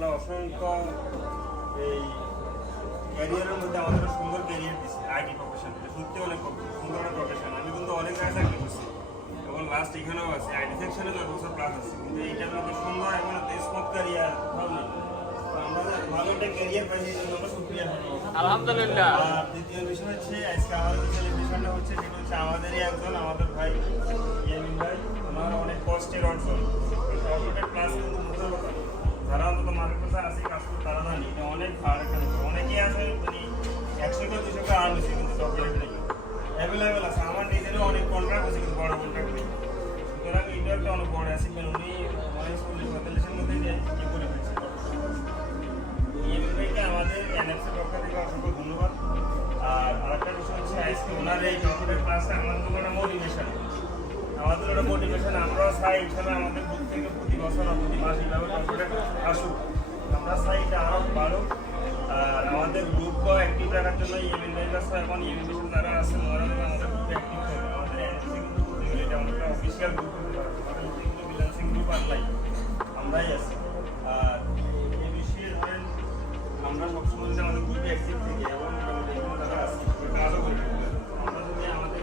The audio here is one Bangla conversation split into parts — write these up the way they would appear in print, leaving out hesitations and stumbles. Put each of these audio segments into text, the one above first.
তাআলা অসংখ্য এই ক্যারিয়ারের মধ্যে আমাদের সুন্দর ক্যারিয়ার দিচ্ছে আইটি প্রফেশন। সত্যি অনেক সুন্দর একটা প্রফেশন। আমি কিন্তু অনেক জায়গায় চাকরি করছি এবং লাস্ট এখানেও আছে আইটি সেকশনে 10 বছর প্লাস আছে, কিন্তু এইটার মধ্যে সুন্দর এবং স্মুথ ক্যারিয়ার ভালো। আমরা ভালো একটা ক্যারিয়ার পাইছি, এই জন্য আমরা শুকরিয়া আলহামদুলিল্লাহ। আর দ্বিতীয় বিষয় হচ্ছে আজকে আমাদের সেলিব্রেশনটা হচ্ছে যেটা হচ্ছে আমাদেরই একজন আমাদের ভাই ইয়ামিন ভাই, ওনার অনেক কষ্টের অর্জন সবটা ক্লাস কিন্তু মুখের কথা যারা অন্তত মার্কেট কথা আছে কাজ করে তারা জানি এটা অনেক ভালো একটা বিষয়। অনেকেই আছে মানে 100 করে 200 করে আর্ন হচ্ছে কিন্তু সফটওয়্যার নেই অ্যাভেলেবেল আছে। আমার নিজেরও অনেক কন্ট্রাক্ট আছে কিন্তু বড় কন্ট্রাক্ট নেই, সুতরাং এটা একটা অনেক বড় অ্যাচিভমেন্ট। উনি অনেক 40-45-এর মধ্যে ইয়ে করে ফেলছে। ভাইকে আমাদের এনএফসির পক্ষ থেকে অসংখ্য ধন্যবাদ। আর আরেকটা বিষয় হচ্ছে আজকে ওনার এই কম্পিউটার ক্লাসে আমাদের জন্য একটা মোটিভেশন, আমরাও চাই ইনশাল্লাহ আমাদের গ্রুপ থেকে প্রতি বছর প্রতি মাস এইভাবে কম্পিউটার আসুক। আমরা চাই এটা আরও বাড়ুক। আর আমাদের গ্রুপকে অ্যাক্টিভ রাখার জন্য ইএমএন ভাইয়ের কাছে এখন ইএমএন যারা আছে ওনারা আমাদের গ্রুপে অ্যাক্টিভ করবে। আমাদের এনএফসি কিন্তু বলতে গেলে এটা অনেকটা অফিসিয়াল গ্রুপ হতে পারে, আমাদের কিন্তু ফ্রিল্যান্সিং গ্রুপ আর নাই, আমরাই আছি। আর এই বিষয়ে ধরেন আমরা সবসময় যদি আমাদের গ্রুপে অ্যাক্টিভ থাকি এবং যারা আছে কাজও করি, আমরা যদি আমাদের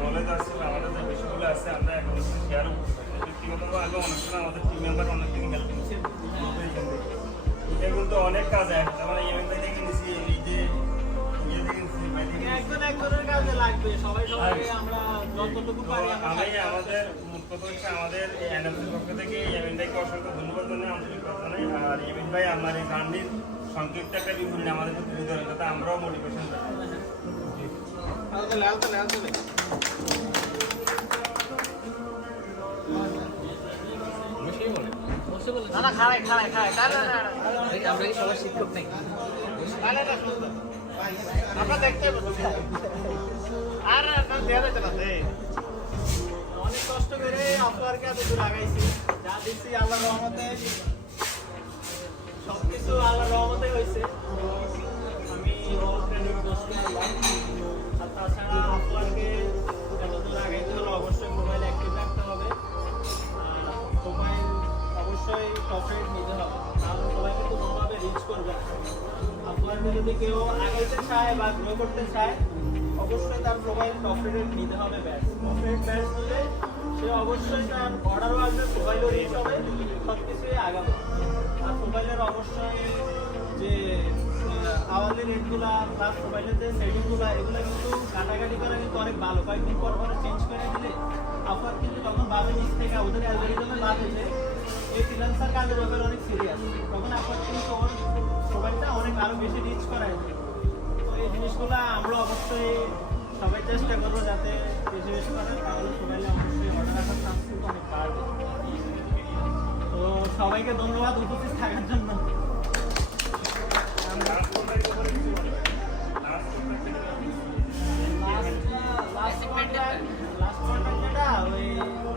নলেজ আছে বা আমাদের যে বিষয়গুলো আছে আমরা এখন শেয়ারও করতে পারি। ব্যক্তিগতভাবে আগে অনেক সময় আমাদের টিম মেম্বার অনেক থেকে হেল্প করছে, এটা কিন্তু অনেক কাজ আছে। আমরা ইএমএন ভাই থেকে নিছি, এই যে ইয়ে থেকে নিছি, ভাই থেকে একজনের কাজে লাগবে, সবাই আমরা যতটুকু পারি আমি আমাদের মূল কথা হচ্ছে আমাদের এই এনএফসির পক্ষ থেকে ইএমএন ভাইকে অসংখ্য ধন্যবাদ জানাই, আন্তরিক জানাই। আর ইএমএন ভাই আমার এই গানটির সংক্ষিপ্ত একটা বিবরণী আমাদের তুলে ধরেন যাতে আমরাও মোটিভেশন পাই। শিক্ষক নেই আমরা দেখতে আর অনেক কষ্ট করে আপনারকে এত লাগাইছি, যা দিচ্ছি আল্লাহ রহমতে সবকিছু আল্লাহ রহমতে হয়েছে। আমি অল ফ্রেন্ডের দোস্ত আল্লাহ। আর তাছাড়া আপনাকে যতদূর লাগাইতে হলে অবশ্যই মোবাইল অ্যাক্টিভ রাখতে হবে, মোবাইল অবশ্যই প্রফিট নিতে হবে, তাহলে সবাই কিন্তু কোনোভাবে রিচ করবে। আপনাকে যদি কেউ আগাইতে চায় বা গ্রো করতে চায় অবশ্যই তার মোবাইল প্রফিটেড নিতে হবে। ব্যাস প্রফিট ব্যাস হলে সে অবশ্যই তার অর্ডারও আসবে, মোবাইলও রিচ হবে, সব কিছুই আগাবে। আর মোবাইলের অবশ্যই যে আওয়ারলি রেটগুলো প্লাস মোবাইলের যে সেটিংগুলো এগুলো কিন্তু কাটাকাটি করা কিন্তু অনেক ভালো। কয়েকদিন পর পরে চেঞ্জ করে দিলে আপনার কিন্তু তখন ভাবে নিচ থেকে ওদের অ্যালগোরিদমে ভাবে যে এই ফ্রিল্যান্সার কাজের ব্যাপারে অনেক সিরিয়াস, তখন আপনার কিন্তু মোবাইলটা অনেক আরও বেশি রিচ করায়। তো এই জিনিসগুলো আমরা অবশ্যই সবাই চেষ্টা করবো যাতে বেশি বেশি করে, তাহলে মোবাইলে অবশ্যই অর্ডার রাখার চান্স কিন্তু অনেক বাড়বে। তো সবাইকে ধন্যবাদ উপস্থিত থাকার জন্য।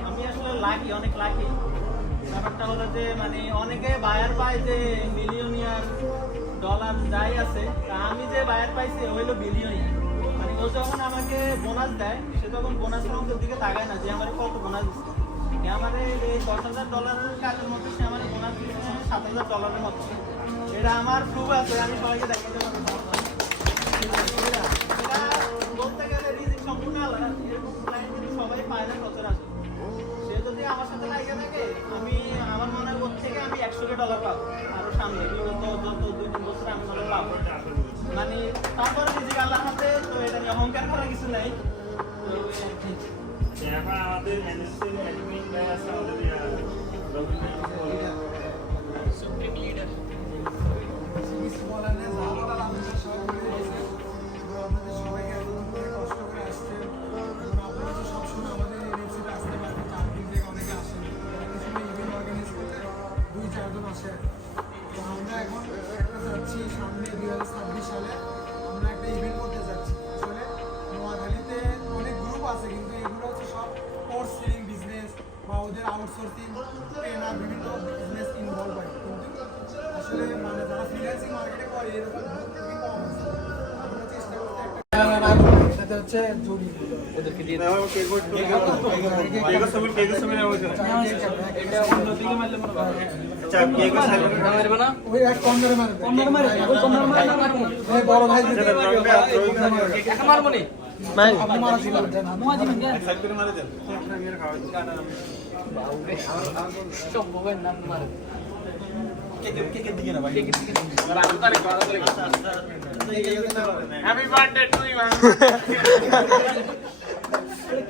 আমি আসলে লাকি, অনেক লাকি। ব্যাপারটা হলো যে মানে অনেকে বায়ার পায় যে মিলিয়নিয়ার ডলার যাই আছে, তা আমি যে বায়ার পাইছি হইলো বিলিয়নিয়ার। মানে ও যখন আমাকে বোনাস দেয় সে তখন বোনাসের অঙ্কের দিকে তাকায় না যে আমার কত বোনাস দিচ্ছে। আমার এই $10,000 কাজের মধ্যে সে আমার বোনাস দিচ্ছে $7,000 মতো। এটা আমার প্রুফ আছে, আমি সবাইকে দেখাতে পারবো। এটা বলতে গেলে রিজিক সম্পূর্ণ আলাদা, এরকম ক্লায়েন্ট কিন্তু সবাই পায় না সচরাচর। সে যদি আমার সাথে লাগে থাকে আমি আমার মনে হয় ওর থেকে আমি $100 পাবো আরো সামনে, যত 2-3 বছর আমি মনে পাবো। মানে তারপরে রিজিক আল্লাহর হাতে, তো এটা নিয়ে অহংকার করার কিছু নাই। তো এখন আমাদের এনএসসির অ্যাডমিন ভাই আছে, আমাদের রবি ভাই সুপ্রিম লিডার আমরা এখন একটা যাচ্ছি সামনে 2026 সালে আমরা একটা ইভেন্ট করতে যাচ্ছি। আসলে নোয়াখালীতে অনেক গ্রুপ আছে, কিন্তু এগুলো হচ্ছে সব কোর্স সেলিং বিজনেস বা ওদের আউটসোর্সিং ট্রেনার বিভিন্ন বিজনেস ইনভলভ হয়, কিন্তু আসলে মানে যারা ফ্রিল্যান্সিং মার্কেটে করে এরকম খুবই কম আছে। আমরা চেষ্টা করতে একটা হচ্ছে ওদেরকে দিয়ে এটা অন্যদিকে মারলে মনে হয় আচ্ছা কে কে সাইড মারবে না ওই এক কর্নারে মারবে ওই কর্নার মারবে এই বড় ভাই দিতে একা মারবো নি আপনি মারা ছিল সাইড করে মারে দেন সব বগের নাম মারে কে দিকে না ভাই হ্যাপি বার্থডে টু ইউ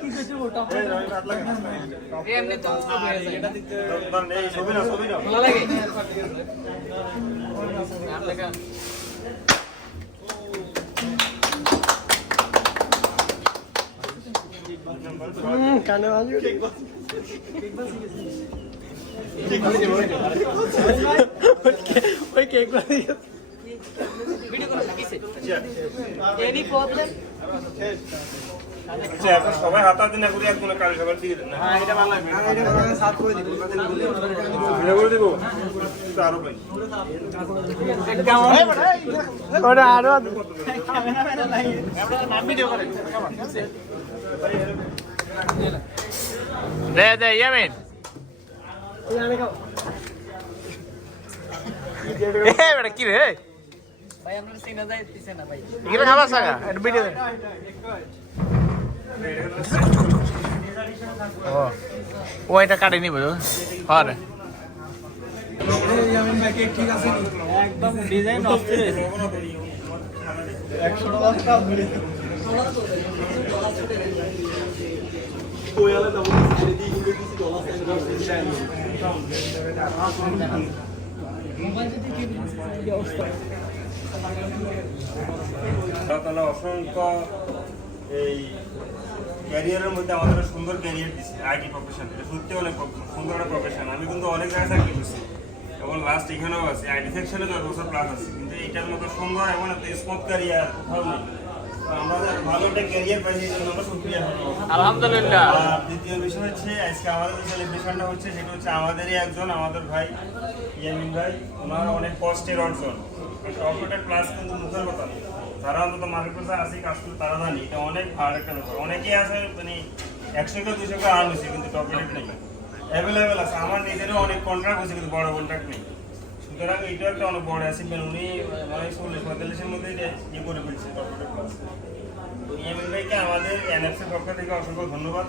কি কিছু ওটা এমনি তো এই ছবি না ভালো লাগে নাম লেখা কানে বাজু ওই কেক বাজু ভিডিও করে কিসে এনি প্রবলেম আচ্ছা এখন সবাই হাতাহাতি না করে একজনের কাল সবার দিয়ে দেন না হ্যাঁ এটা ভালো লাগবে এটা সাত করে দিব ভিডিও করে দিব তো আরো ভাই ওটা আরো নাম ভিডিও করে দে ইয়ামিন এ বেটা কি রে ভাই আমরা সিনা যাইতেছে না ভাই এগুলা খাবার সাগা এটা ভিডিও দে ও এটা কাটে নিব হরে ইয়ামিন ভাই কেক ঠিক আছে একদম ডিজাইন অস্থির 100 টাকা মিলে কোয়ালে দাও ছেড়ে দিয়ে গুলো কিছু ডলার সাইন মোবাইল যদি কি অবস্থা তাহলে অসংখ্য এই ক্যারিয়ারের মধ্যে আমাদের সুন্দর ক্যারিয়ার দিচ্ছে আইটি প্রফেশন এটা সত্যি অনেক সুন্দর একটা প্রফেশন আমি কিন্তু অনেক জায়গায় চাকরি করছি এবং লাস্ট এখানেও আছে আইটি সেকশনে 10 বছর প্লাস আছে কিন্তু এটার মতো সুন্দর এবং একটা স্মুথ ক্যারিয়ার কোথাও নেই তো আমরা ভালো একটা ক্যারিয়ার পাইছি এই জন্য আমরা শুকরিয়া আলহামদুলিল্লাহ আর দ্বিতীয় বিষয় হচ্ছে আজকে আমাদের যে সেলিব্রেশনটা হচ্ছে সেটা হচ্ছে আমাদেরই একজন আমাদের ভাই ইয়ামিন ভাই ওনার অনেক কষ্টের অর্জন সবকটা ক্লাস কিন্তু মুখের কথা নেই যারা অন্তত মার্কেট প্লেসে আসি কাজ করে তারা জানি এটা অনেক হার্ড একটা ব্যাপার অনেকেই আছে মানে 100 কে 200 কে আর্ন হয়েছে কিন্তু টপিক নেই অ্যাভেলেবেল আছে আমার নিজেরও অনেক কন্ট্রাক্ট হয়েছে কিন্তু বড় কন্ট্রাক্ট নেই সুতরাং এটা একটা অনেক বড় অ্যাচিভমেন্ট উনি মানে 40-45 এর মধ্যে এটা ইয়ে করে ফেলছে টপিক ক্লাস তো ইয়ামিন ভাইকে আমাদের এনএফসির পক্ষ থেকে অসংখ্য ধন্যবাদ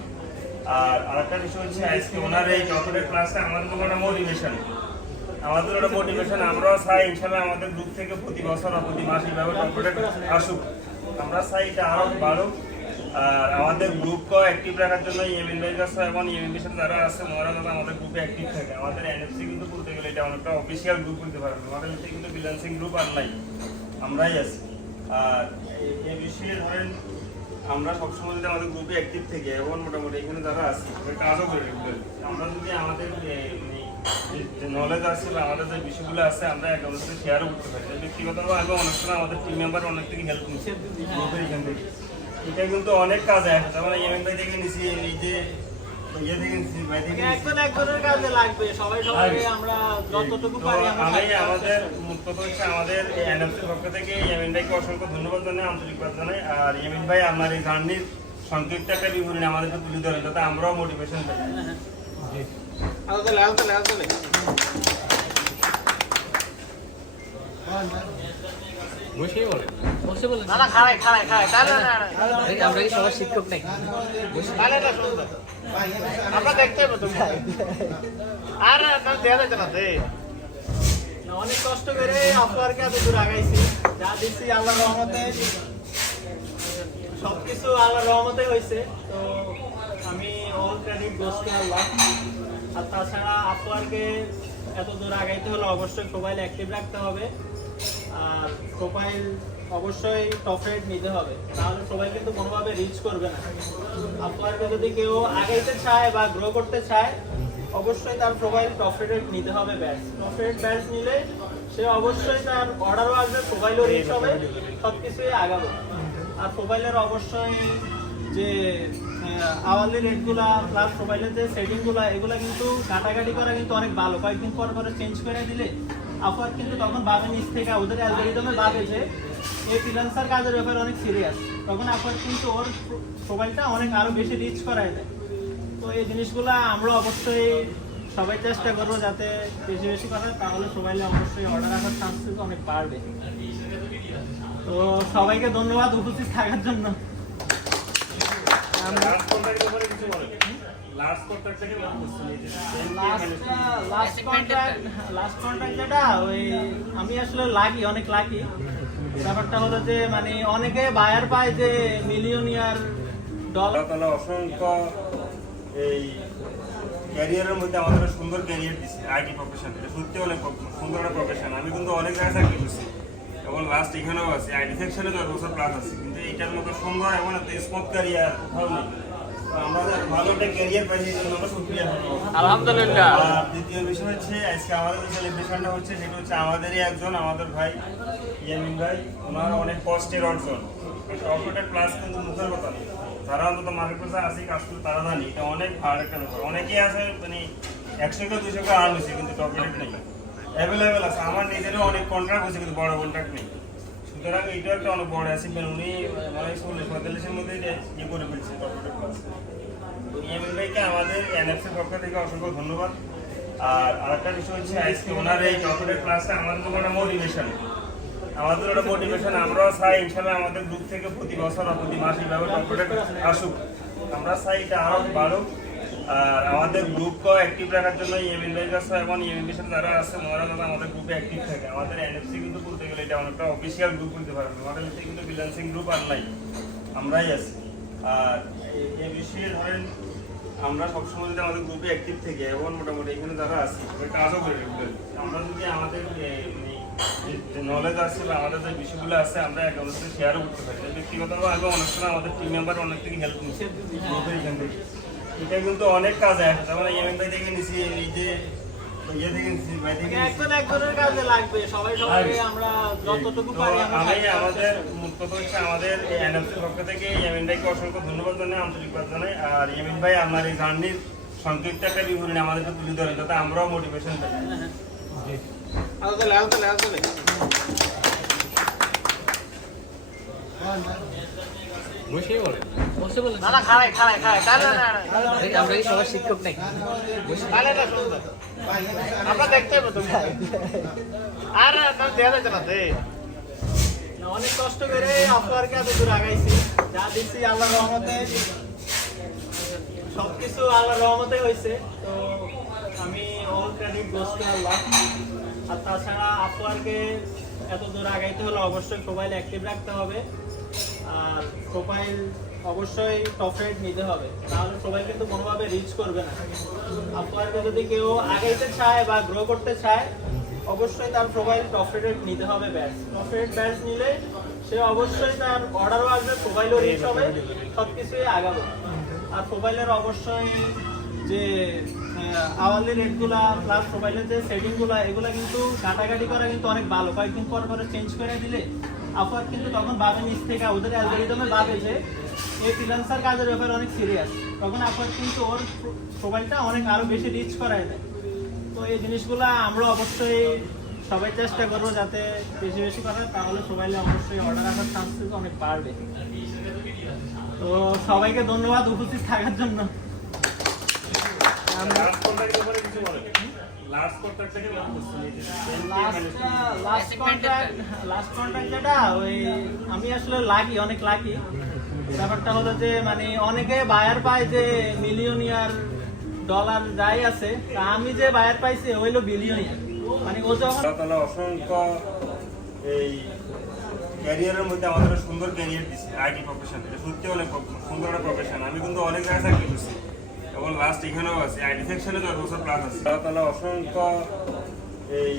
আর আরেকটা বিষয় হচ্ছে আজকে ওনার এই টপিক ক্লাসটা আমাদের জন্য একটা মোটিভেশন আমাদের একটা মোটিভেশন আমরাও চাই ইনশাআল্লাহ আমাদের গ্রুপ থেকে প্রতি বছর প্রতি মাসে এইভাবে কম্পিউটার আসুক আমরা চাই এটা আরো বাড়ুক আর আমাদের গ্রুপকে অ্যাক্টিভ রাখার জন্য ইয়ামিন ভাইয়ের কাছে এবং ইয়ামিন ভাইয়ের সাথে যারা আছে ওনারা যাতে আমাদের গ্রুপে অ্যাক্টিভ থাকে আমাদের এনএফসি কিন্তু বলতে গেলে এটা অনেকটা অফিসিয়াল গ্রুপ বলতে পারবেন আমাদের মধ্যে কিন্তু ফ্রিল্যান্সিং গ্রুপ আর নাই আমরাই আছি আর এই বিষয়ে ধরেন আমরা সবসময় যদি আমাদের গ্রুপে অ্যাক্টিভ থেকে এবং মোটামুটি এখানে যারা আছে কাজও করে আমরা যদি আমাদের যে নলেজ আছে বা আমাদের যে বিষয়গুলো আছে আমরা একে অন্যের সাথে শেয়ারও করতে পারি ব্যক্তিগতভাবে আগে অনেক সময় আমাদের টিম মেম্বার অনেক থেকে হেল্প নিচ্ছে গ্রুপের এখান থেকে এটা কিন্তু অনেক কাজে আসে যেমন ইয়ামিন ভাই থেকে নিছি এই যে ইয়ে থেকে নিছি ভাই থেকে একজনের কাজে লাগবে সবাই আমরা যতটুকু পারি আমি আমাদের মুখ্যত হচ্ছে আমাদের এই এনএফসির পক্ষ থেকে ইয়ামিন ভাইকে অসংখ্য ধন্যবাদ জানাই আন্তরিকবাদ জানাই আর ইয়ামিন ভাই আমার এই জার্নির সংক্ষিপ্ত একটা বিবরণী আমাদেরকে তুলে ধরেন যাতে আমরাও মোটিভেশন পাই বসে বলেন না খাড়াই আমরা কি সবার শিক্ষক নাই আমরা দেখতে পাবো তুমি আর না দেয়া যাচ্ছে না অনেক কষ্ট করে আপনারকে এত দূর আগাইছি যা দিচ্ছি আল্লাহর রহমতে সবকিছু আল্লাহর রহমতে হয়েছে তো আমি অল ক্রেডিট গোস টু আল্লাহ আর তাছাড়া আপনারকে এত দূর আগাইতে হলে অবশ্যই প্রোফাইল অ্যাক্টিভ রাখতে হবে আর প্রোফাইল অবশ্যই টপ রেট নিতে হবে তাহলে সবাই কিন্তু কোনোভাবে রিচ করবে না আপনারকে যদি কেউ আগাইতে চায় বা গ্রো করতে চায় অবশ্যই তার প্রোফাইল টপ রেট নিতে হবে ব্যাচ টপ রেট ব্যাচ নিলে সে অবশ্যই তার অর্ডারও আসবে প্রোফাইলও রিচ হবে সব কিছুই আগাবে আর প্রোফাইলের অবশ্যই যে আওয়ারলি রেটগুলা প্লাস প্রোফাইলের যে সেটিংগুলো এগুলো কিন্তু কাটাকাটি করা কিন্তু অনেক ভালো কয়েকদিন পর পরে চেঞ্জ করে দিলে আপনার কিন্তু তখন ভাবে নিচ থেকে ওদের অ্যালগরিদমে ভাবে যে এই ফ্রিল্যান্সার কাজের ব্যাপারে অনেক সিরিয়াস তখন আপনার কিন্তু ওর প্রোফাইলটা অনেক আরো বেশি রিচ করায় দেয় তো এই জিনিসগুলো আমরা অবশ্যই সবাই চেষ্টা করবো যাতে বেশি বেশি কথা, তাহলে সবাই অবশ্যই অর্ডার রাখার চান্স কিন্তু অনেক বাড়বে। তো সবাইকে ধন্যবাদ উপস্থিত থাকার জন্য। লাস্ট কন্ট্রাক্টটাকে বলা হচ্ছে লাস্ট কন্ট্রাক্ট যেটা ওই আমি আসলে অনেক লাকি। ব্যাপারটা হলো যে মানে অনেকে বায়ার পায় যে মিলিয়নিয়ার ডলার। তাহলে অসংখ্য এই ক্যারিয়ারের মধ্যে আমাদের সুন্দর ক্যারিয়ার দিচ্ছে আইটি প্রফেশন। এটা সত্যি অনেক সুন্দর একটা প্রফেশন। আমি কিন্তু অনেক জায়গায় চাকরি করছি এবং লাস্ট এখানেও আছি, আইটি সেকশনে 10 বছর প্লাস আছি, কিন্তু এইটার মতো সুন্দর এবং একটা স্মুথ ক্যারিয়ার কোথাও নেই। আমরা ভালো একটা ক্যারিয়ার পাইছি, এই জন্য আমরা শুকরিয়া জানাবো আলহামদুলিল্লাহ। আর দ্বিতীয় বিষয় হচ্ছে আজকে আমাদের যে সেলিব্রেশনটা হচ্ছে সেটা হচ্ছে আমাদেরই একজন, আমাদের ভাই ইয়ামিন ভাই। ওনার অনেক কষ্টের অর্জন। সফটওয়্যার প্লাস কিন্তু মুখের কথা নেই, যারা অন্তত মার্কেট প্লেসে আসি কাজ করে তারা জানি এটা অনেক ভালো একটা ব্যাপার। অনেকেই আছে মানে 100 কে 200 কে আর্ন হয়েছে কিন্তু টপরেট নেই, অ্যাভেলেবেল আছে। আমার নিজেরও অনেক কন্ট্রাক্ট হয়েছে কিন্তু বড় কন্ট্রাক্ট নেই। সুতরাং এইটাও একটা অনেক বড় অ্যাচিভমেন্ট। উনি মানে 40-45-এর মধ্যে এটা ইয়ে করে ফেলছে টপরেট প্লাস। তো ইয়ামিন ভাইকে আমাদের এনএফসির পক্ষ থেকে অসংখ্য ধন্যবাদ। আর আরেকটা বিষয় হচ্ছে আজকে ওনার এই টপরেট ক্লাসটা আমাদের জন্য একটা মোটিভেশন। আমাদের একটা মোটিভেশন। আমরাও চাই ইনশাল্লাহ আমাদের গ্রুপ থেকে প্রতি বছর বা প্রতি মাস এইভাবে টপরেট আসুক। আমরা চাই এটা আরও বাড়ুক। আর আমাদের গ্রুপকে অ্যাক্টিভ রাখার জন্য ইয়ামিন ভাইয়ের কাছে এবং ইয়ামিন ভাইয়ের সাথে যারা আছে ওনারা যাতে আমাদের গ্রুপে অ্যাক্টিভ থাকে। আমাদের এনএফসি কিন্তু বলতে গেলে এটা অনেকটা অফিসিয়াল গ্রুপ বলতে পারবেন। আমাদের মধ্যে কিন্তু ফ্রিল্যান্সিং গ্রুপ আর নাই, আমরাই আছি। আর এই বিষয়ে ধরেন আমরা সবসময় যদি আমাদের গ্রুপে অ্যাক্টিভ থেকে এবং মোটামুটি এখানে যারা আছি কাজও করে আমরা যদি আমাদের নলেজ আছে বা আমাদের যে বিষয়গুলো আছে আমরা একে অন্যের সাথে শেয়ারও করতে পারি। ব্যক্তিগতভাবে আগে অনেক সময় আমাদের টিম মেম্বার অনেক থেকে হেল্প নিচ্ছে গ্রুপের এখান থেকে। এটা কিন্তু অনেক কাজে আসে। তার মানে ইয়ামিন ভাই থেকে নিছি, এই যে ইয়ে থেকে নিছি, ভাই থেকে নিছি। একজনের কাজে লাগবে, সবাই সবাইকে আমরা যতটুকু পারি আমরা আমি আমাদের মূল কথা হচ্ছে আমাদের এনএফসির পক্ষ থেকে ইয়ামিন ভাইকে অসংখ্য ধন্যবাদ জানাই, আন্তরিকবাদ জানাই। আর ইয়ামিন ভাই আপনার এই জার্নির সংক্ষিপ্ত একটা বিবরণী আমাদেরকে তুলে ধরেন যাতে আমরাও মোটিভেশন পাই। আমরা কি সবার শিক্ষক নাই? আমরা দেখতে পাবো তুমি আর দেয়া যাচ্ছে না। অনেক কষ্ট করে আপনারকে এত দূর আগাইছি, যা দিচ্ছি আল্লাহর রহমতে, সবকিছু আল্লাহর রহমতে হয়েছে। তো আমি অল ক্রেডিট গোস টু আল্লাহ। আর তাছাড়া আপনারকে এত দূর আগাইতে হলে অবশ্যই প্রোফাইল অ্যাক্টিভ রাখতে হবে। আর প্রোফাইল অবশ্যই টপ রেট নিতে হবে, তাহলে সবাই কিন্তু কোনোভাবে রিচ করবে না। আপনাকে যদি কেউ আগাইতে চায় বা গ্রো করতে চায় অবশ্যই তার প্রোফাইল টপ রেট নিতে হবে। ব্যাচ টপ রেট ব্যাচ নিলে সে অবশ্যই তার অর্ডারও আসবে, প্রোফাইলও রিচ হবে, সব কিছুই আগাবে। আর প্রোফাইলের অবশ্যই যে আওয়ারলি রেটগুলা প্লাস প্রোফাইলের যে সেটিংগুলো এগুলো কিন্তু কাটাকাটি করা কিন্তু অনেক ভালো। কয়েকদিন পর পরে চেঞ্জ করে দিলে আপনার কিন্তু তখন ভাবে নিচ থেকে ওদের অ্যালগরিদমে ভাবে যে এই ফ্রিল্যান্সার কাজের ব্যাপারে অনেক সিরিয়াস, তখন আপনার কিন্তু ওর প্রোফাইলটা অনেক আরো বেশি রিচ করায় দেয়। তো এই জিনিসগুলো আমরা অবশ্যই সবাই চেষ্টা করবো যাতে বেশি বেশি কথা, তাহলে সবাই অবশ্যই অর্ডার রাখার চান্স কিন্তু অনেক বাড়বে। তো সবাইকে ধন্যবাদ উপস্থিত থাকার জন্য। লাস্ট কন্ট্রাক্টটাকে বলা হচ্ছে লাস্ট কন্ট্রাক্ট যেটা ওই আমি আসলে অনেক লাকি। ব্যাপারটা হলো যে মানে অনেকে বায়ার পায় যে মিলিয়নিয়ার ডলার যাই আছে, তা আমি যে বায়ার পাইছি হইলো বিলিয়নিয়ার। মানে ও যখন অসংখ্য এই ক্যারিয়ারের মধ্যে আমাদের সুন্দর ক্যারিয়ার দিচ্ছে আইটি প্রফেশন। এটা সত্যি অনেক সুন্দর একটা প্রফেশন। আমি কিন্তু অনেক জায়গায় চাকরি করছি এবং লাস্ট এখানেও আছি, আইটি সেকশনে 10 বছর প্লাস আছি। তাহলে অসংখ্য এই